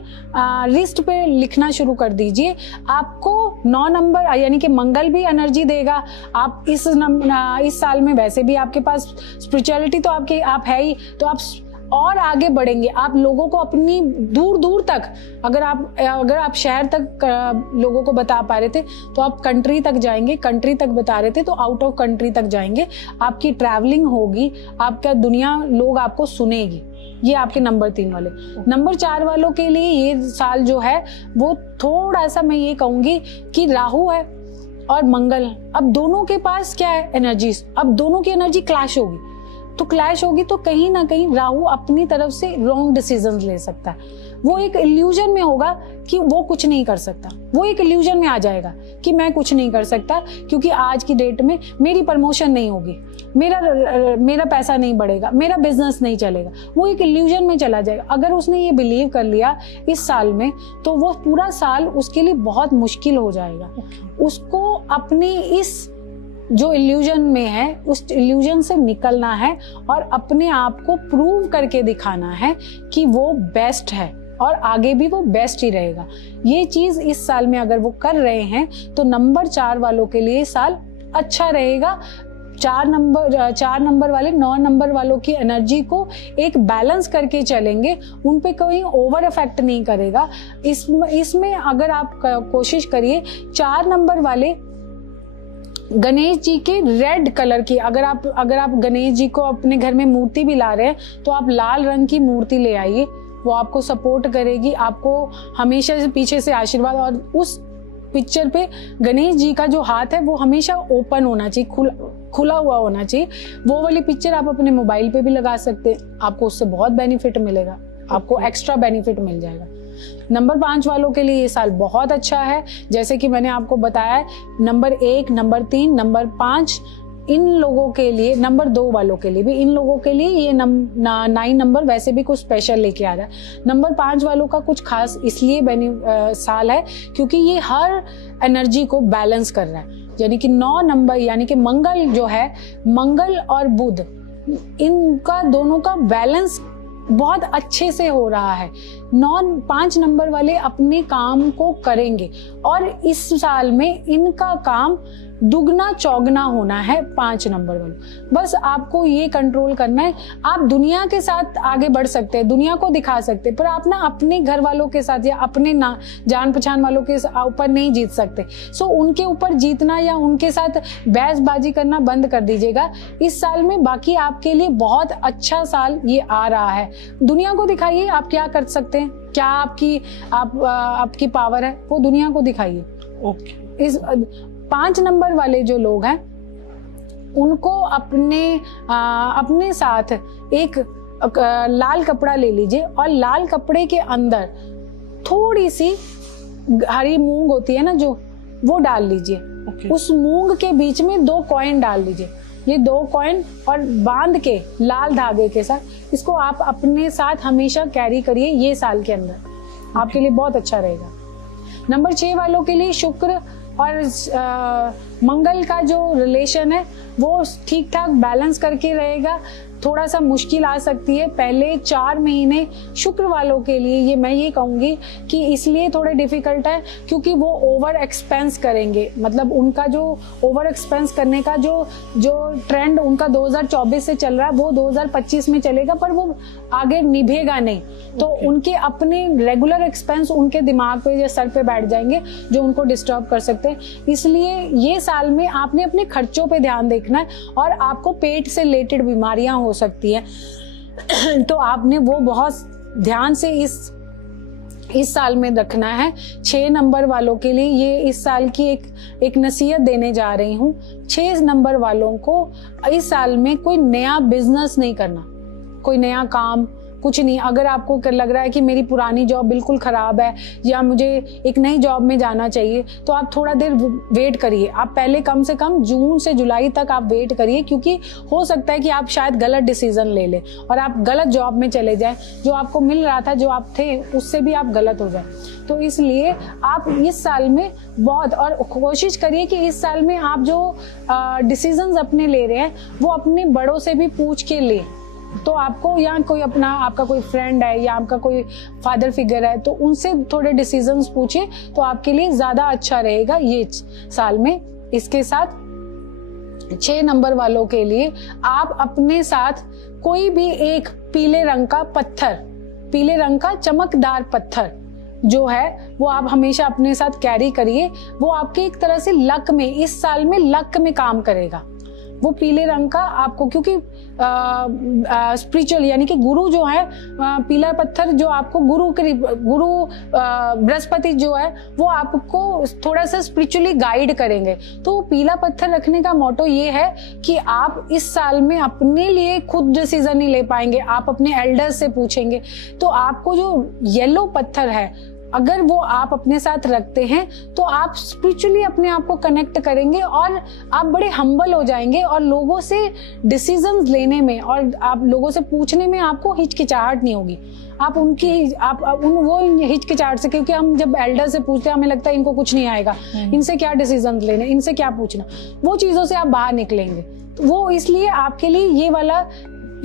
रिस्ट पे लिखना शुरू कर दीजिए। आपको 9 नंबर यानी कि मंगल भी एनर्जी देगा। आप इस साल में वैसे भी आपके पास स्पिरिचुअलिटी तो आप है ही, तो आप और आगे बढ़ेंगे। आप लोगों को अपनी दूर दूर तक, अगर आप शहर तक लोगों को बता पा रहे थे तो आप कंट्री तक जाएंगे, कंट्री तक बता रहे थे तो आउट ऑफ कंट्री तक जाएंगे। आपकी ट्रैवलिंग होगी, आपका दुनिया लोग आपको सुनेगी। ये आपके नंबर 3 वाले। नंबर 4 वालों के लिए ये साल जो है वो थोड़ा सा, मैं ये कहूंगी कि राहु है और मंगल, अब दोनों के पास क्या है एनर्जीज, अब दोनों की एनर्जी क्लैश होगी। तो कहीं ना कहीं राहु अपनी तरफ से रॉन्ग डिसीजन ले सकता है। वो एक इल्यूजन में होगा कि वो कुछ नहीं कर सकता, वो एक इल्यूजन में आ जाएगा कि मैं कुछ नहीं कर सकता क्योंकि आज की डेट में मेरी प्रमोशन नहीं होगी, मेरा पैसा नहीं बढ़ेगा, मेरा बिजनेस नहीं चलेगा। वो एक इल्यूजन में चला जाएगा। अगर उसने ये बिलीव कर लिया इस साल में, तो वो पूरा साल उसके लिए बहुत मुश्किल हो जाएगा। उसको अपनी इस जो इल्यूजन में है उस इल्यूजन से निकलना है और अपने आप को प्रूव करके दिखाना है कि वो बेस्ट है और आगे भी वो बेस्ट ही रहेगा। ये चीज इस साल में अगर वो कर रहे हैं तो नंबर 4 वालों के लिए साल अच्छा रहेगा। 4 नंबर वाले 9 नंबर वालों की एनर्जी को एक बैलेंस करके चलेंगे, उन पे कोई ओवर इफेक्ट नहीं करेगा। इसमें अगर आप कोशिश करिए 4 नंबर वाले गणेश जी के रेड कलर की, अगर आप गणेश जी को अपने घर में मूर्ति भी ला रहे हैं तो आप लाल रंग की मूर्ति ले आइए, वो आपको सपोर्ट करेगी, आपको हमेशा से पीछे से आशीर्वाद। और उस पिक्चर पे गणेश जी का जो हाथ है वो हमेशा ओपन होना चाहिए, खुला हुआ होना चाहिए। वो वाली पिक्चर आप अपने मोबाइल पे भी लगा सकते हैं, आपको उससे बहुत बेनिफिट मिलेगा, आपको एक्स्ट्रा बेनिफिट मिल जाएगा। नंबर 5 वालों के लिए ये साल बहुत अच्छा है। जैसे कि मैंने आपको बताया, नंबर 1, नंबर 3, नंबर 5 इन लोगों के लिए, नंबर 2 वालों के लिए भी, इन लोगों के लिए ये 9 नंबर वैसे भी कुछ स्पेशल लेके आ रहा है। नंबर 5 वालों का कुछ खास इसलिए साल है क्योंकि ये हर एनर्जी को बैलेंस कर रहा है। यानी कि 9 नंबर यानी कि मंगल जो है, मंगल और बुध, इनका दोनों का बैलेंस बहुत अच्छे से हो रहा है। 5 नंबर वाले अपने काम को करेंगे और इस साल में इनका काम दुगना चौगना होना है 5 नंबर वालों। बस आपको ये कंट्रोल करना है। आप दुनिया के साथ आगे बढ़ सकते हैं, दुनिया को दिखा सकते हैं, पर आप ना अपने घर वालों के साथ या अपने जान पहचान वालों के ऊपर नहीं जीत सकते। सो उनके ऊपर जीतना या उनके साथ बहसबाजी करना बंद कर दीजिएगा इस साल में। बाकी आपके लिए बहुत अच्छा साल ये आ रहा है। दुनिया को दिखाइए आप क्या कर सकते हैं, क्या आपकी पावर है, वो दुनिया को दिखाइए। ओके। इस 5 नंबर वाले जो लोग हैं उनको अपने साथ एक लाल कपड़ा ले लीजिए और लाल कपड़े के अंदर थोड़ी सी हरी मूंग होती है ना, जो वो डाल लीजिए। Okay. उस मूंग के बीच में 2 कॉइन डाल दीजिए। ये 2 कॉइन और बांध के लाल धागे के साथ इसको आप अपने साथ हमेशा कैरी करिए। ये साल के अंदर आपके लिए बहुत अच्छा रहेगा। नंबर 6 वालों के लिए शुक्र और मंगल का जो रिलेशन है वो ठीक ठाक बैलेंस करके रहेगा। थोड़ा सा मुश्किल आ सकती है पहले 4 महीने शुक्र वालों के लिए, ये मैं ये कहूँगी कि इसलिए थोड़े डिफिकल्ट है क्योंकि वो ओवर एक्सपेंस करेंगे। मतलब उनका जो ओवर एक्सपेंस करने का जो ट्रेंड उनका 2024 से चल रहा है वो 2025 में चलेगा, पर वो आगे निभेगा नहीं। तो उनके अपने रेगुलर एक्सपेंस उनके दिमाग पे या सर पे बैठ जाएंगे जो उनको डिस्टर्ब कर सकते हैं। इसलिए ये साल में आपने अपने खर्चों पे ध्यान देखना है और आपको पेट से रिलेटेड बीमारियां हो सकती है तो आपने वो बहुत ध्यान से इस साल में रखना है। 6 नंबर वालों के लिए ये इस साल की एक नसीहत देने जा रही हूँ। 6 नंबर वालों को इस साल में कोई नया बिजनेस नहीं करना, कोई नया काम कुछ नहीं। अगर आपको लग रहा है कि मेरी पुरानी जॉब बिल्कुल खराब है या मुझे एक नई जॉब में जाना चाहिए, तो आप थोड़ा देर वेट करिए। आप पहले कम से कम जून से जुलाई तक आप वेट करिए, क्योंकि हो सकता है कि आप शायद गलत डिसीजन ले लें और आप गलत जॉब में चले जाएं। जो आपको मिल रहा था, जो आप थे, उससे भी आप गलत हो जाए। तो इसलिए आप इस साल में बहुत, और कोशिश करिए कि इस साल में आप जो डिसीजंस अपने ले रहे हैं वो अपने बड़ों से भी पूछ के लें। तो आपको या कोई आपका कोई फ्रेंड है या आपका कोई फादर फिगर है, तो उनसे थोड़े डिसीजंस पूछिए, तो आपके लिए ज्यादा अच्छा रहेगा ये साल में। इसके साथ 6 नंबर वालों के लिए आप अपने साथ कोई भी एक पीले रंग का चमकदार पत्थर जो है वो आप हमेशा अपने साथ कैरी करिए। वो आपके एक तरह से लक में, इस साल में लक में काम करेगा। वो पीले रंग का आपको, क्योंकि स्पिरिचुअल यानी कि गुरु जो है, पीला पत्थर जो आपको गुरु बृहस्पति जो है वो आपको थोड़ा सा स्पिरिचुअली गाइड करेंगे। तो पीला पत्थर रखने का मोटो ये है कि आप इस साल में अपने लिए खुद डिसीजन नहीं ले पाएंगे, आप अपने एल्डर्स से पूछेंगे। तो आपको जो येलो पत्थर है अगर वो आप अपने साथ रखते हैं तो आप स्पिरिचुअली अपने आप को कनेक्ट करेंगे और आप बड़े हम्बल हो जाएंगे और लोगों से डिसीजंस लेने में और आप लोगों से पूछने में आपको हिचकिचाहट नहीं होगी। आप वो हिचकिचाहट से, क्योंकि हम जब एल्डर से पूछते हैं हमें लगता है इनको कुछ नहीं आएगा, इनसे क्या डिसीजन लेने, इनसे क्या पूछना, वो चीजों से आप बाहर निकलेंगे। तो वो इसलिए आपके लिए ये वाला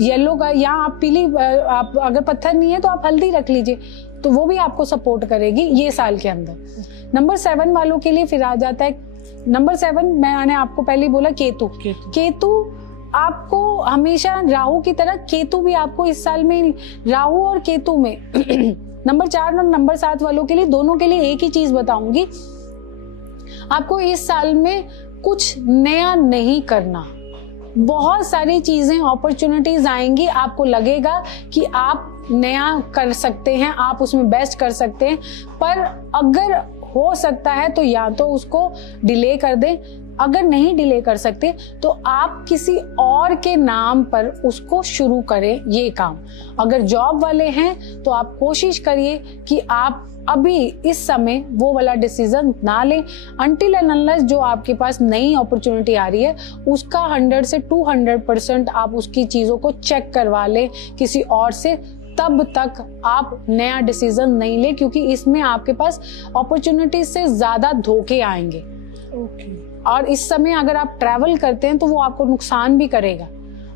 येलो का, या आप पीली, आप अगर पत्थर नहीं है तो आप हल्दी रख लीजिए, तो वो भी आपको सपोर्ट करेगी ये साल के अंदर। नंबर 7 वालों के लिए फिर आ जाता है नंबर 7, मैंने आपको पहले बोला केतु आपको हमेशा राहु की तरह, केतु भी आपको इस साल में राहु और केतु में नंबर 4 और नंबर 7 वालों के लिए, दोनों के लिए एक ही चीज बताऊंगी, आपको इस साल में कुछ नया नहीं करना। बहुत सारी चीजें, अपॉर्चुनिटीज आएंगी, आपको लगेगा कि आप नया कर सकते हैं, आप उसमें बेस्ट कर सकते हैं, पर अगर हो सकता है तो या तो उसको डिले कर दें, अगर नहीं डिले कर सकते तो आप किसी और के नाम पर उसको शुरू करें ये काम। अगर जॉब वाले हैं तो आप कोशिश करिए कि आप अभी इस समय वो वाला डिसीजन ना लें, अनटिल एंड अनलेस जो आपके पास नई अपॉर्चुनिटी आ रही है उसका 100 से 200% आप उसकी चीजों को चेक करवा लें किसी और से, तब तक आप नया डिसीजन नहीं ले, क्योंकि इसमें आपके पास अपॉर्चुनिटी से ज्यादा धोखे आएंगे। और इस समय अगर आप ट्रैवल करते हैं तो वो आपको नुकसान भी करेगा,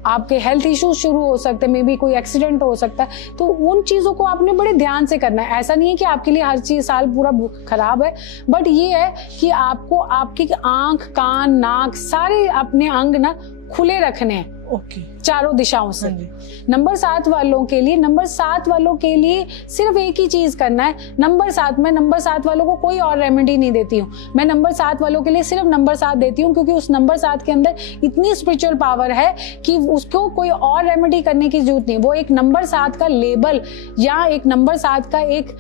आपके हेल्थ इश्यूज शुरू हो सकते हैं, मे बी कोई एक्सीडेंट हो सकता है, तो उन चीजों को आपने बड़े ध्यान से करना है। ऐसा नहीं है कि आपके लिए हर चीज साल पूरा खराब है, बट ये है कि आपको आपकी आंख, कान, नाक, सारे अपने अंग ना खुले रखने हैं चारों दिशाओं से। नंबर 7 वालों के लिए सिर्फ एक ही चीज करना है। नंबर 7 वालों को कोई और रेमेडी नहीं देती हूँ, मैं नंबर 7 वालों के लिए सिर्फ नंबर 7 देती हूँ, क्योंकि उस नंबर 7 के अंदर इतनी स्पिरिचुअल पावर है कि उसको कोई और रेमेडी करने की जरूरत नहीं। वो एक नंबर 7 का लेबल या एक नंबर 7 का एक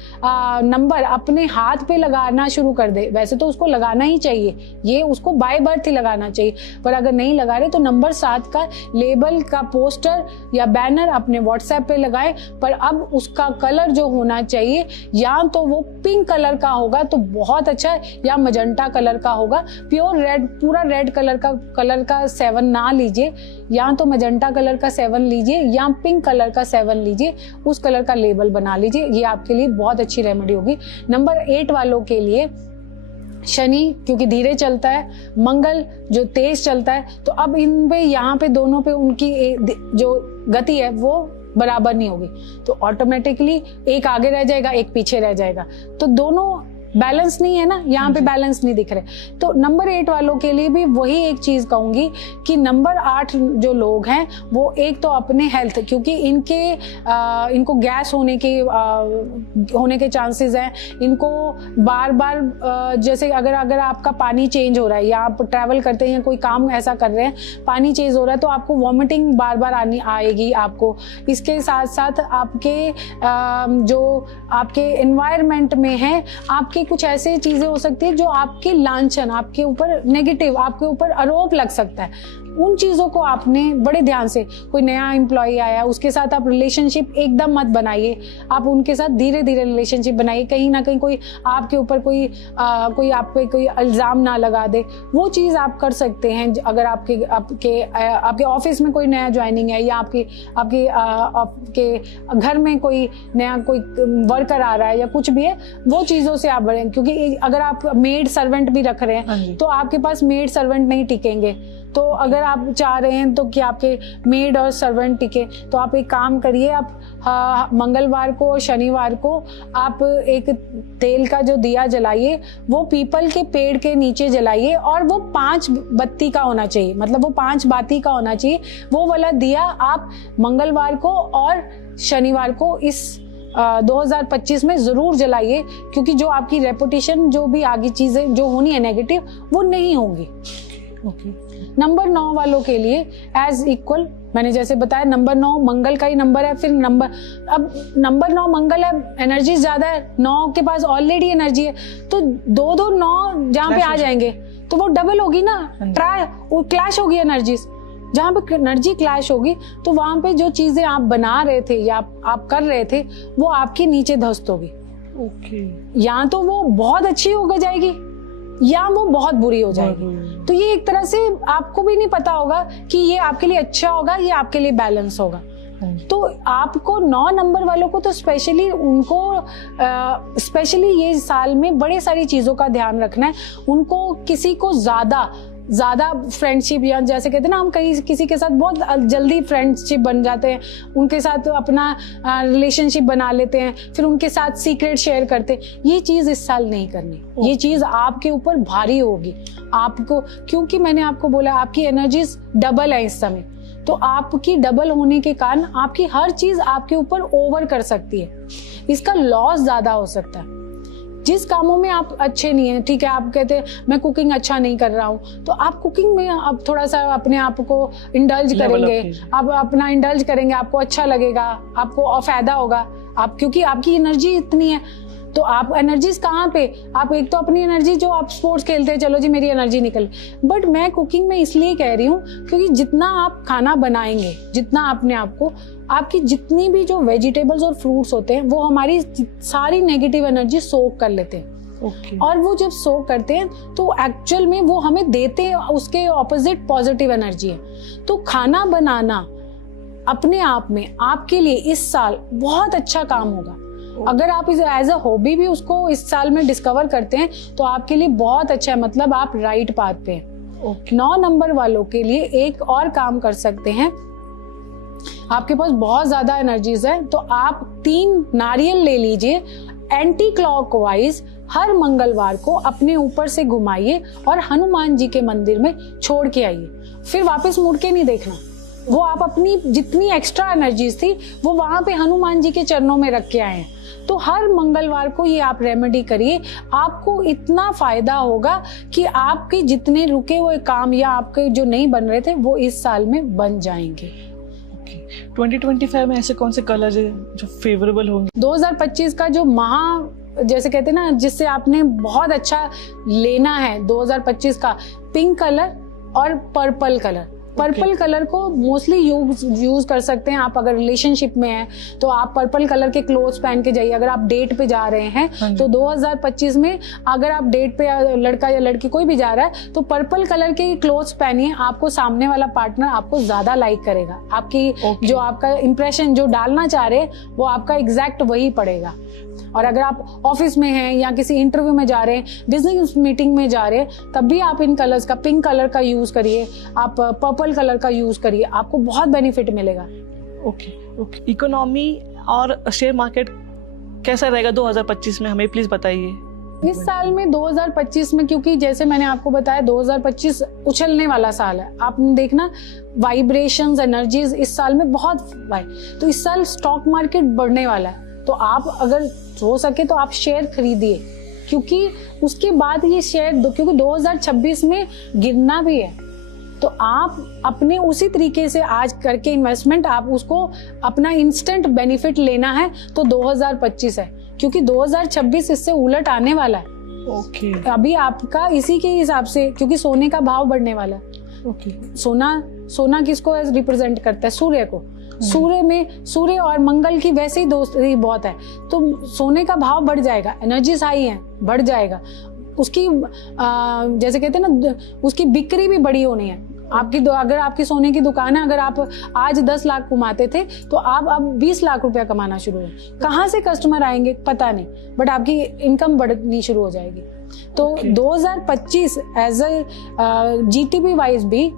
नंबर अपने हाथ पे लगाना शुरू कर दे। वैसे तो उसको लगाना ही चाहिए, ये उसको बाय बर्थ ही लगाना चाहिए, पर अगर नहीं लगा रहे तो नंबर 7 का लेबल का पोस्टर या बैनर अपने व्हाट्सएप पे लगाएं। पर अब उसका कलर जो होना चाहिए, या तो वो पिंक कलर का होगा तो बहुत अच्छा है, या मजेंटा कलर का होगा, प्योर रेड, पूरा रेड कलर का 7 ना लीजिए, या तो मजेंटा कलर का 7 लीजिए या पिंक कलर का 7 लीजिए, उस कलर का लेबल बना लीजिए, ये आपके लिए बहुत अच्छी रेमेडी होगी। नंबर 8 वालों के लिए शनि क्योंकि धीरे चलता है, मंगल जो तेज चलता है, तो अब इन पे यहाँ पे दोनों पे उनकी जो गति है वो बराबर नहीं होगी, तो ऑटोमेटिकली एक आगे रह जाएगा, एक पीछे रह जाएगा, तो दोनों बैलेंस नहीं है ना, यहाँ पे बैलेंस नहीं दिख रहे। तो नंबर 8 वालों के लिए भी वही एक चीज कहूंगी कि नंबर 8 जो लोग हैं वो एक तो अपने हेल्थ, क्योंकि इनको गैस होने के चांसेस हैं, इनको बार बार जैसे अगर आपका पानी चेंज हो रहा है या आप ट्रैवल करते हैं या कोई काम ऐसा कर रहे हैं, पानी चेंज हो रहा है तो आपको वॉमिटिंग बार बार आएगी आपको। इसके साथ साथ आपके जो आपके एनवायरमेंट में है, आपके कुछ ऐसी चीजें हो सकती है जो आपकी लांछन, आपके ऊपर नेगेटिव, आपके ऊपर आरोप लग सकता है, उन चीजों को आपने बड़े ध्यान से, कोई नया एम्प्लॉय आया उसके साथ आप रिलेशनशिप एकदम मत बनाइए, आप उनके साथ धीरे धीरे रिलेशनशिप बनाइए, कहीं ना कहीं कोई आपके ऊपर कोई आप पे कोई इल्जाम ना लगा दे, वो चीज आप कर सकते हैं। अगर आपके ऑफिस में कोई नया ज्वाइनिंग है या आपके घर में कोई नया कोई वर्कर आ रहा है या कुछ भी है, वो चीजों से आप बढ़ें, क्योंकि अगर आप मेड सर्वेंट भी रख रहे हैं तो आपके पास मेड सर्वेंट नहीं टिकेंगे। तो अगर आप चाह रहे हैं तो कि आपके मेड और सर्वेंट टिके, तो आप एक काम करिए, आप मंगलवार को और शनिवार को आप एक तेल का जो दिया जलाइए वो पीपल के पेड़ के नीचे जलाइए, और वो 5 बत्ती का होना चाहिए, मतलब वो 5 बाती का होना चाहिए। वो वाला दिया आप मंगलवार को और शनिवार को इस 2025 में जरूर जलाइए, क्योंकि जो आपकी रेपुटेशन, जो भी आगे चीजें जो होनी है नेगेटिव, वो नहीं होंगी। ओके। नंबर 9 वालों के लिए एज इक्वल, मैंने जैसे बताया नंबर 9 मंगल का ही नंबर है, फिर अब नंबर 9 मंगल है, एनर्जी ज्यादा है, 9 के पास ऑलरेडी एनर्जी है, तो 2 9 जहाँ पे आ जाएंगे तो वो डबल होगी ना, वो क्लैश होगी एनर्जीज। जहाँ पे एनर्जी क्लैश होगी तो वहां पे जो चीजें आप बना रहे थे या आप कर रहे थे वो आपके नीचे ध्वस्त होगी। ओके। या तो वो बहुत अच्छी हो जाएगी या वो बहुत बुरी हो जाएगी। तो ये एक तरह से आपको भी नहीं पता होगा कि ये आपके लिए अच्छा होगा, ये आपके लिए बैलेंस होगा। तो आपको 9 नंबर वालों को तो स्पेशली ये साल में बड़े सारी चीजों का ध्यान रखना है। उनको किसी को ज्यादा फ्रेंडशिप, या जैसे कहते हैं ना हम किसी के साथ बहुत जल्दी फ्रेंडशिप बन जाते हैं, उनके साथ अपना रिलेशनशिप बना लेते हैं, फिर उनके साथ सीक्रेट शेयर करते हैं, ये चीज इस साल नहीं करनी। ये चीज आपके ऊपर भारी होगी आपको, क्योंकि मैंने आपको बोला आपकी एनर्जीज डबल है इस समय। तो आपकी डबल होने के कारण आपकी हर चीज आपके ऊपर ओवर कर सकती है, इसका लॉस ज्यादा हो सकता है। जिस कामों में आप अच्छे नहीं है, ठीक है, आप कहते हैं मैं कुकिंग अच्छा नहीं कर रहा हूँ, तो आप कुकिंग में अब थोड़ा सा अपने आप को इंडल्ज करेंगे, आप अपना इंडल्ज करेंगे, आपको अच्छा लगेगा, आपको फायदा होगा, आप क्योंकि आपकी एनर्जी इतनी है। तो आप एनर्जीज कहाँ पे, आप एक तो अपनी एनर्जी जो आप स्पोर्ट्स खेलते हैं, चलो जी मेरी एनर्जी निकल, बट मैं कुकिंग में इसलिए कह रही हूँ क्योंकि जितना आप खाना बनाएंगे, जितना अपने आप को, आपकी जितनी भी जो वेजिटेबल्स और फ्रूट्स होते हैं वो हमारी सारी नेगेटिव एनर्जी सोक कर लेते हैं। ओके। और वो जब सोक करते हैं तो एक्चुअल में वो हमें देते हैं उसके ऑपोजिट पॉजिटिव एनर्जी है। तो खाना बनाना अपने आप में आपके लिए इस साल बहुत अच्छा काम होगा। अगर आप इसे एज अ हॉबी भी उसको इस साल में डिस्कवर करते हैं तो आपके लिए बहुत अच्छा है, मतलब आप राइट पाथ पे हैं। 9 नंबर वालों के लिए एक और काम कर सकते हैं, आपके पास बहुत ज्यादा एनर्जीज है तो आप 3 नारियल ले लीजिए, एंटी क्लॉकवाइज हर मंगलवार को अपने ऊपर से घुमाइए और हनुमान जी के मंदिर में छोड़ के आइए, फिर वापस मुड़ के नहीं देखना। वो आप अपनी जितनी एक्स्ट्रा एनर्जीज थी वो वहां पे हनुमान जी के चरणों में रख के आए हैं। तो हर मंगलवार को ये आप रेमेडी करिए, आपको इतना फायदा होगा कि आपके जितने रुके हुए काम या आपके जो नहीं बन रहे थे वो इस साल में बन जाएंगे। 2025 में ऐसे कौन से कलर्स हैं जो फेवरेबल होंगे? 2025 का जो जैसे कहते हैं ना, जिससे आपने बहुत अच्छा लेना है 2025 का, पिंक कलर और पर्पल कलर। पर्पल कलर को मोस्टली यूज कर सकते हैं आप अगर रिलेशनशिप में हैं तो आप पर्पल कलर के क्लोथ्स पहन के जाइए। अगर आप डेट पे जा रहे हैं तो 2025 में अगर आप डेट पे लड़का या लड़की कोई भी जा रहा है तो पर्पल कलर के क्लोथ्स पहनिए, आपको सामने वाला पार्टनर आपको ज्यादा लाइक करेगा। आपकी जो आपका इंप्रेशन जो डालना चाह रहे हैं वो आपका एग्जैक्ट वही पड़ेगा। और अगर आप ऑफिस में हैं या किसी इंटरव्यू में जा रहे हैं, बिजनेस मीटिंग में जा रहे हैं, तब भी आप इन कलर्स का, पिंक कलर का यूज करिए, आप पर्पल कलर का यूज करिए, आपको बहुत बेनिफिट मिलेगा। ओके। इकोनॉमी और शेयर मार्केट कैसा रहेगा 2025 में, हमें प्लीज बताइए। इस साल में 2025 में, क्योंकि जैसे मैंने आपको बताया 2025 उछलने वाला साल है, आपने देखना वाइब्रेशंस, एनर्जीज इस साल में बहुत तो इस साल स्टॉक मार्केट बढ़ने वाला है। तो आप अगर हो सके तो आप शेयर खरीदिए, क्योंकि उसके बाद ये शेयर क्योंकि 2026 में गिरना भी है, तो आप अपने उसी तरीके से आज करके इन्वेस्टमेंट, आप उसको अपना इंस्टेंट बेनिफिट लेना है तो 2025 है, क्योंकि 2026 इससे उलट आने वाला है। अभी आपका इसी के हिसाब से, क्योंकि सोने का भाव बढ़ने वाला है। सोना किसको रिप्रेजेंट करता है? सूर्य को। सूर्य और मंगल की वैसे ही दोस्ती बहुत है, तो सोने का भाव बढ़ जाएगा, एनर्जीज हाई है, बढ़ जाएगा उसकी, जैसे कहते हैं ना, उसकी बिक्री भी बड़ी होनी है। अगर आपकी सोने की दुकान है, अगर आप आज 10 लाख कमाते थे तो आप अब 20 लाख रुपया कमाना शुरू हो। कहाँ से कस्टमर आएंगे पता नहीं, बट आपकी इनकम बढ़नी शुरू हो जाएगी। तो 2025 एज अ जीटीपी वाइज भी,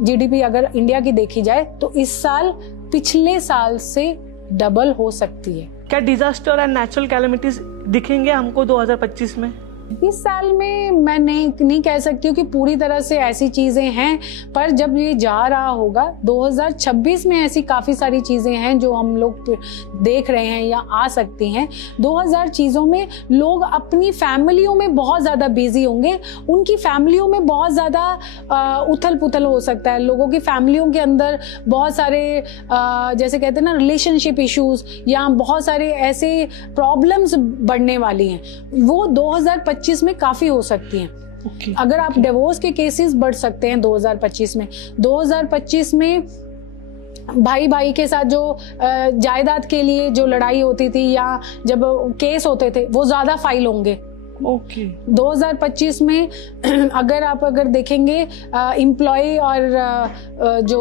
जीडीपी अगर इंडिया की देखी जाए तो इस साल पिछले साल से डबल हो सकती है। क्या डिजास्टर और नेचुरल कैलेमिटीज दिखेंगे हमको 2025 में? इस साल में मैं नहीं कह सकती हूँ कि पूरी तरह से ऐसी चीजें हैं, पर जब ये जा रहा होगा 2026 में ऐसी काफी सारी चीजें हैं जो हम लोग देख रहे हैं या आ सकती हैं। 2000 चीजों में लोग अपनी फैमिलियों में बहुत ज्यादा बिजी होंगे, उनकी फैमिलियों में बहुत ज्यादा उथल पुथल हो सकता है, लोगों की फैमिलियों के अंदर बहुत सारे जैसे कहते हैं ना रिलेशनशिप इश्यूज या बहुत सारे ऐसे प्रॉब्लम्स बढ़ने वाली हैं, वो 2025 में काफी हो सकती हैं। अगर आप डिवोर्स के केसेस बढ़ सकते हैं 2025 में। 2025 में भाई भाई के साथ जो जायदाद के लिए जो लड़ाई होती थी या जब केस होते थे वो ज्यादा फाइल होंगे। 2025 में अगर देखेंगे एम्प्लॉय और जो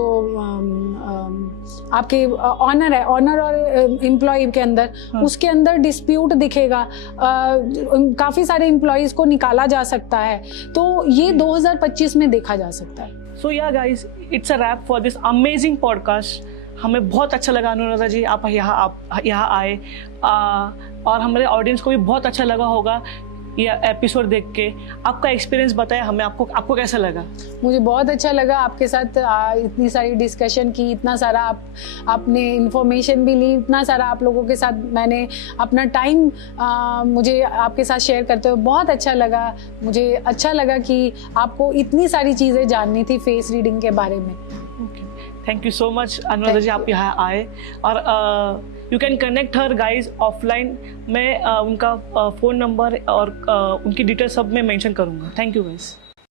आपके ऑनर है, ऑनर और एम्प्लॉय के अंदर उसके अंदर डिस्प्यूट दिखेगा, काफी सारे एम्प्लॉयज को निकाला जा सकता है, तो ये 2025 में देखा जा सकता है। सो या guys, it's a rap for this amazing podcast. हमें बहुत अच्छा लगा अनुराधा जी आप यहाँ आए, और हमारे ऑडियंस को भी बहुत अच्छा लगा होगा ये एपिसोड देख के। आपका एक्सपीरियंस बताया हमें, आपको कैसा लगा? मुझे बहुत अच्छा लगा आपके साथ इतनी सारी डिस्कशन की, इतना सारा आपने इंफॉर्मेशन भी ली, इतना सारा आप लोगों के साथ मैंने अपना टाइम मुझे आपके साथ शेयर करते हुए बहुत अच्छा लगा। मुझे अच्छा लगा कि आपको इतनी सारी चीज़ें जाननी थी फेस रीडिंग के बारे में। Thank you so much Anuradha ji, आप यहाँ आए। और you can connect her guys offline. मैं उनका फ़ोन नंबर और उनकी डिटेल्स सब मैं मेंशन करूँगा। Thank you guys.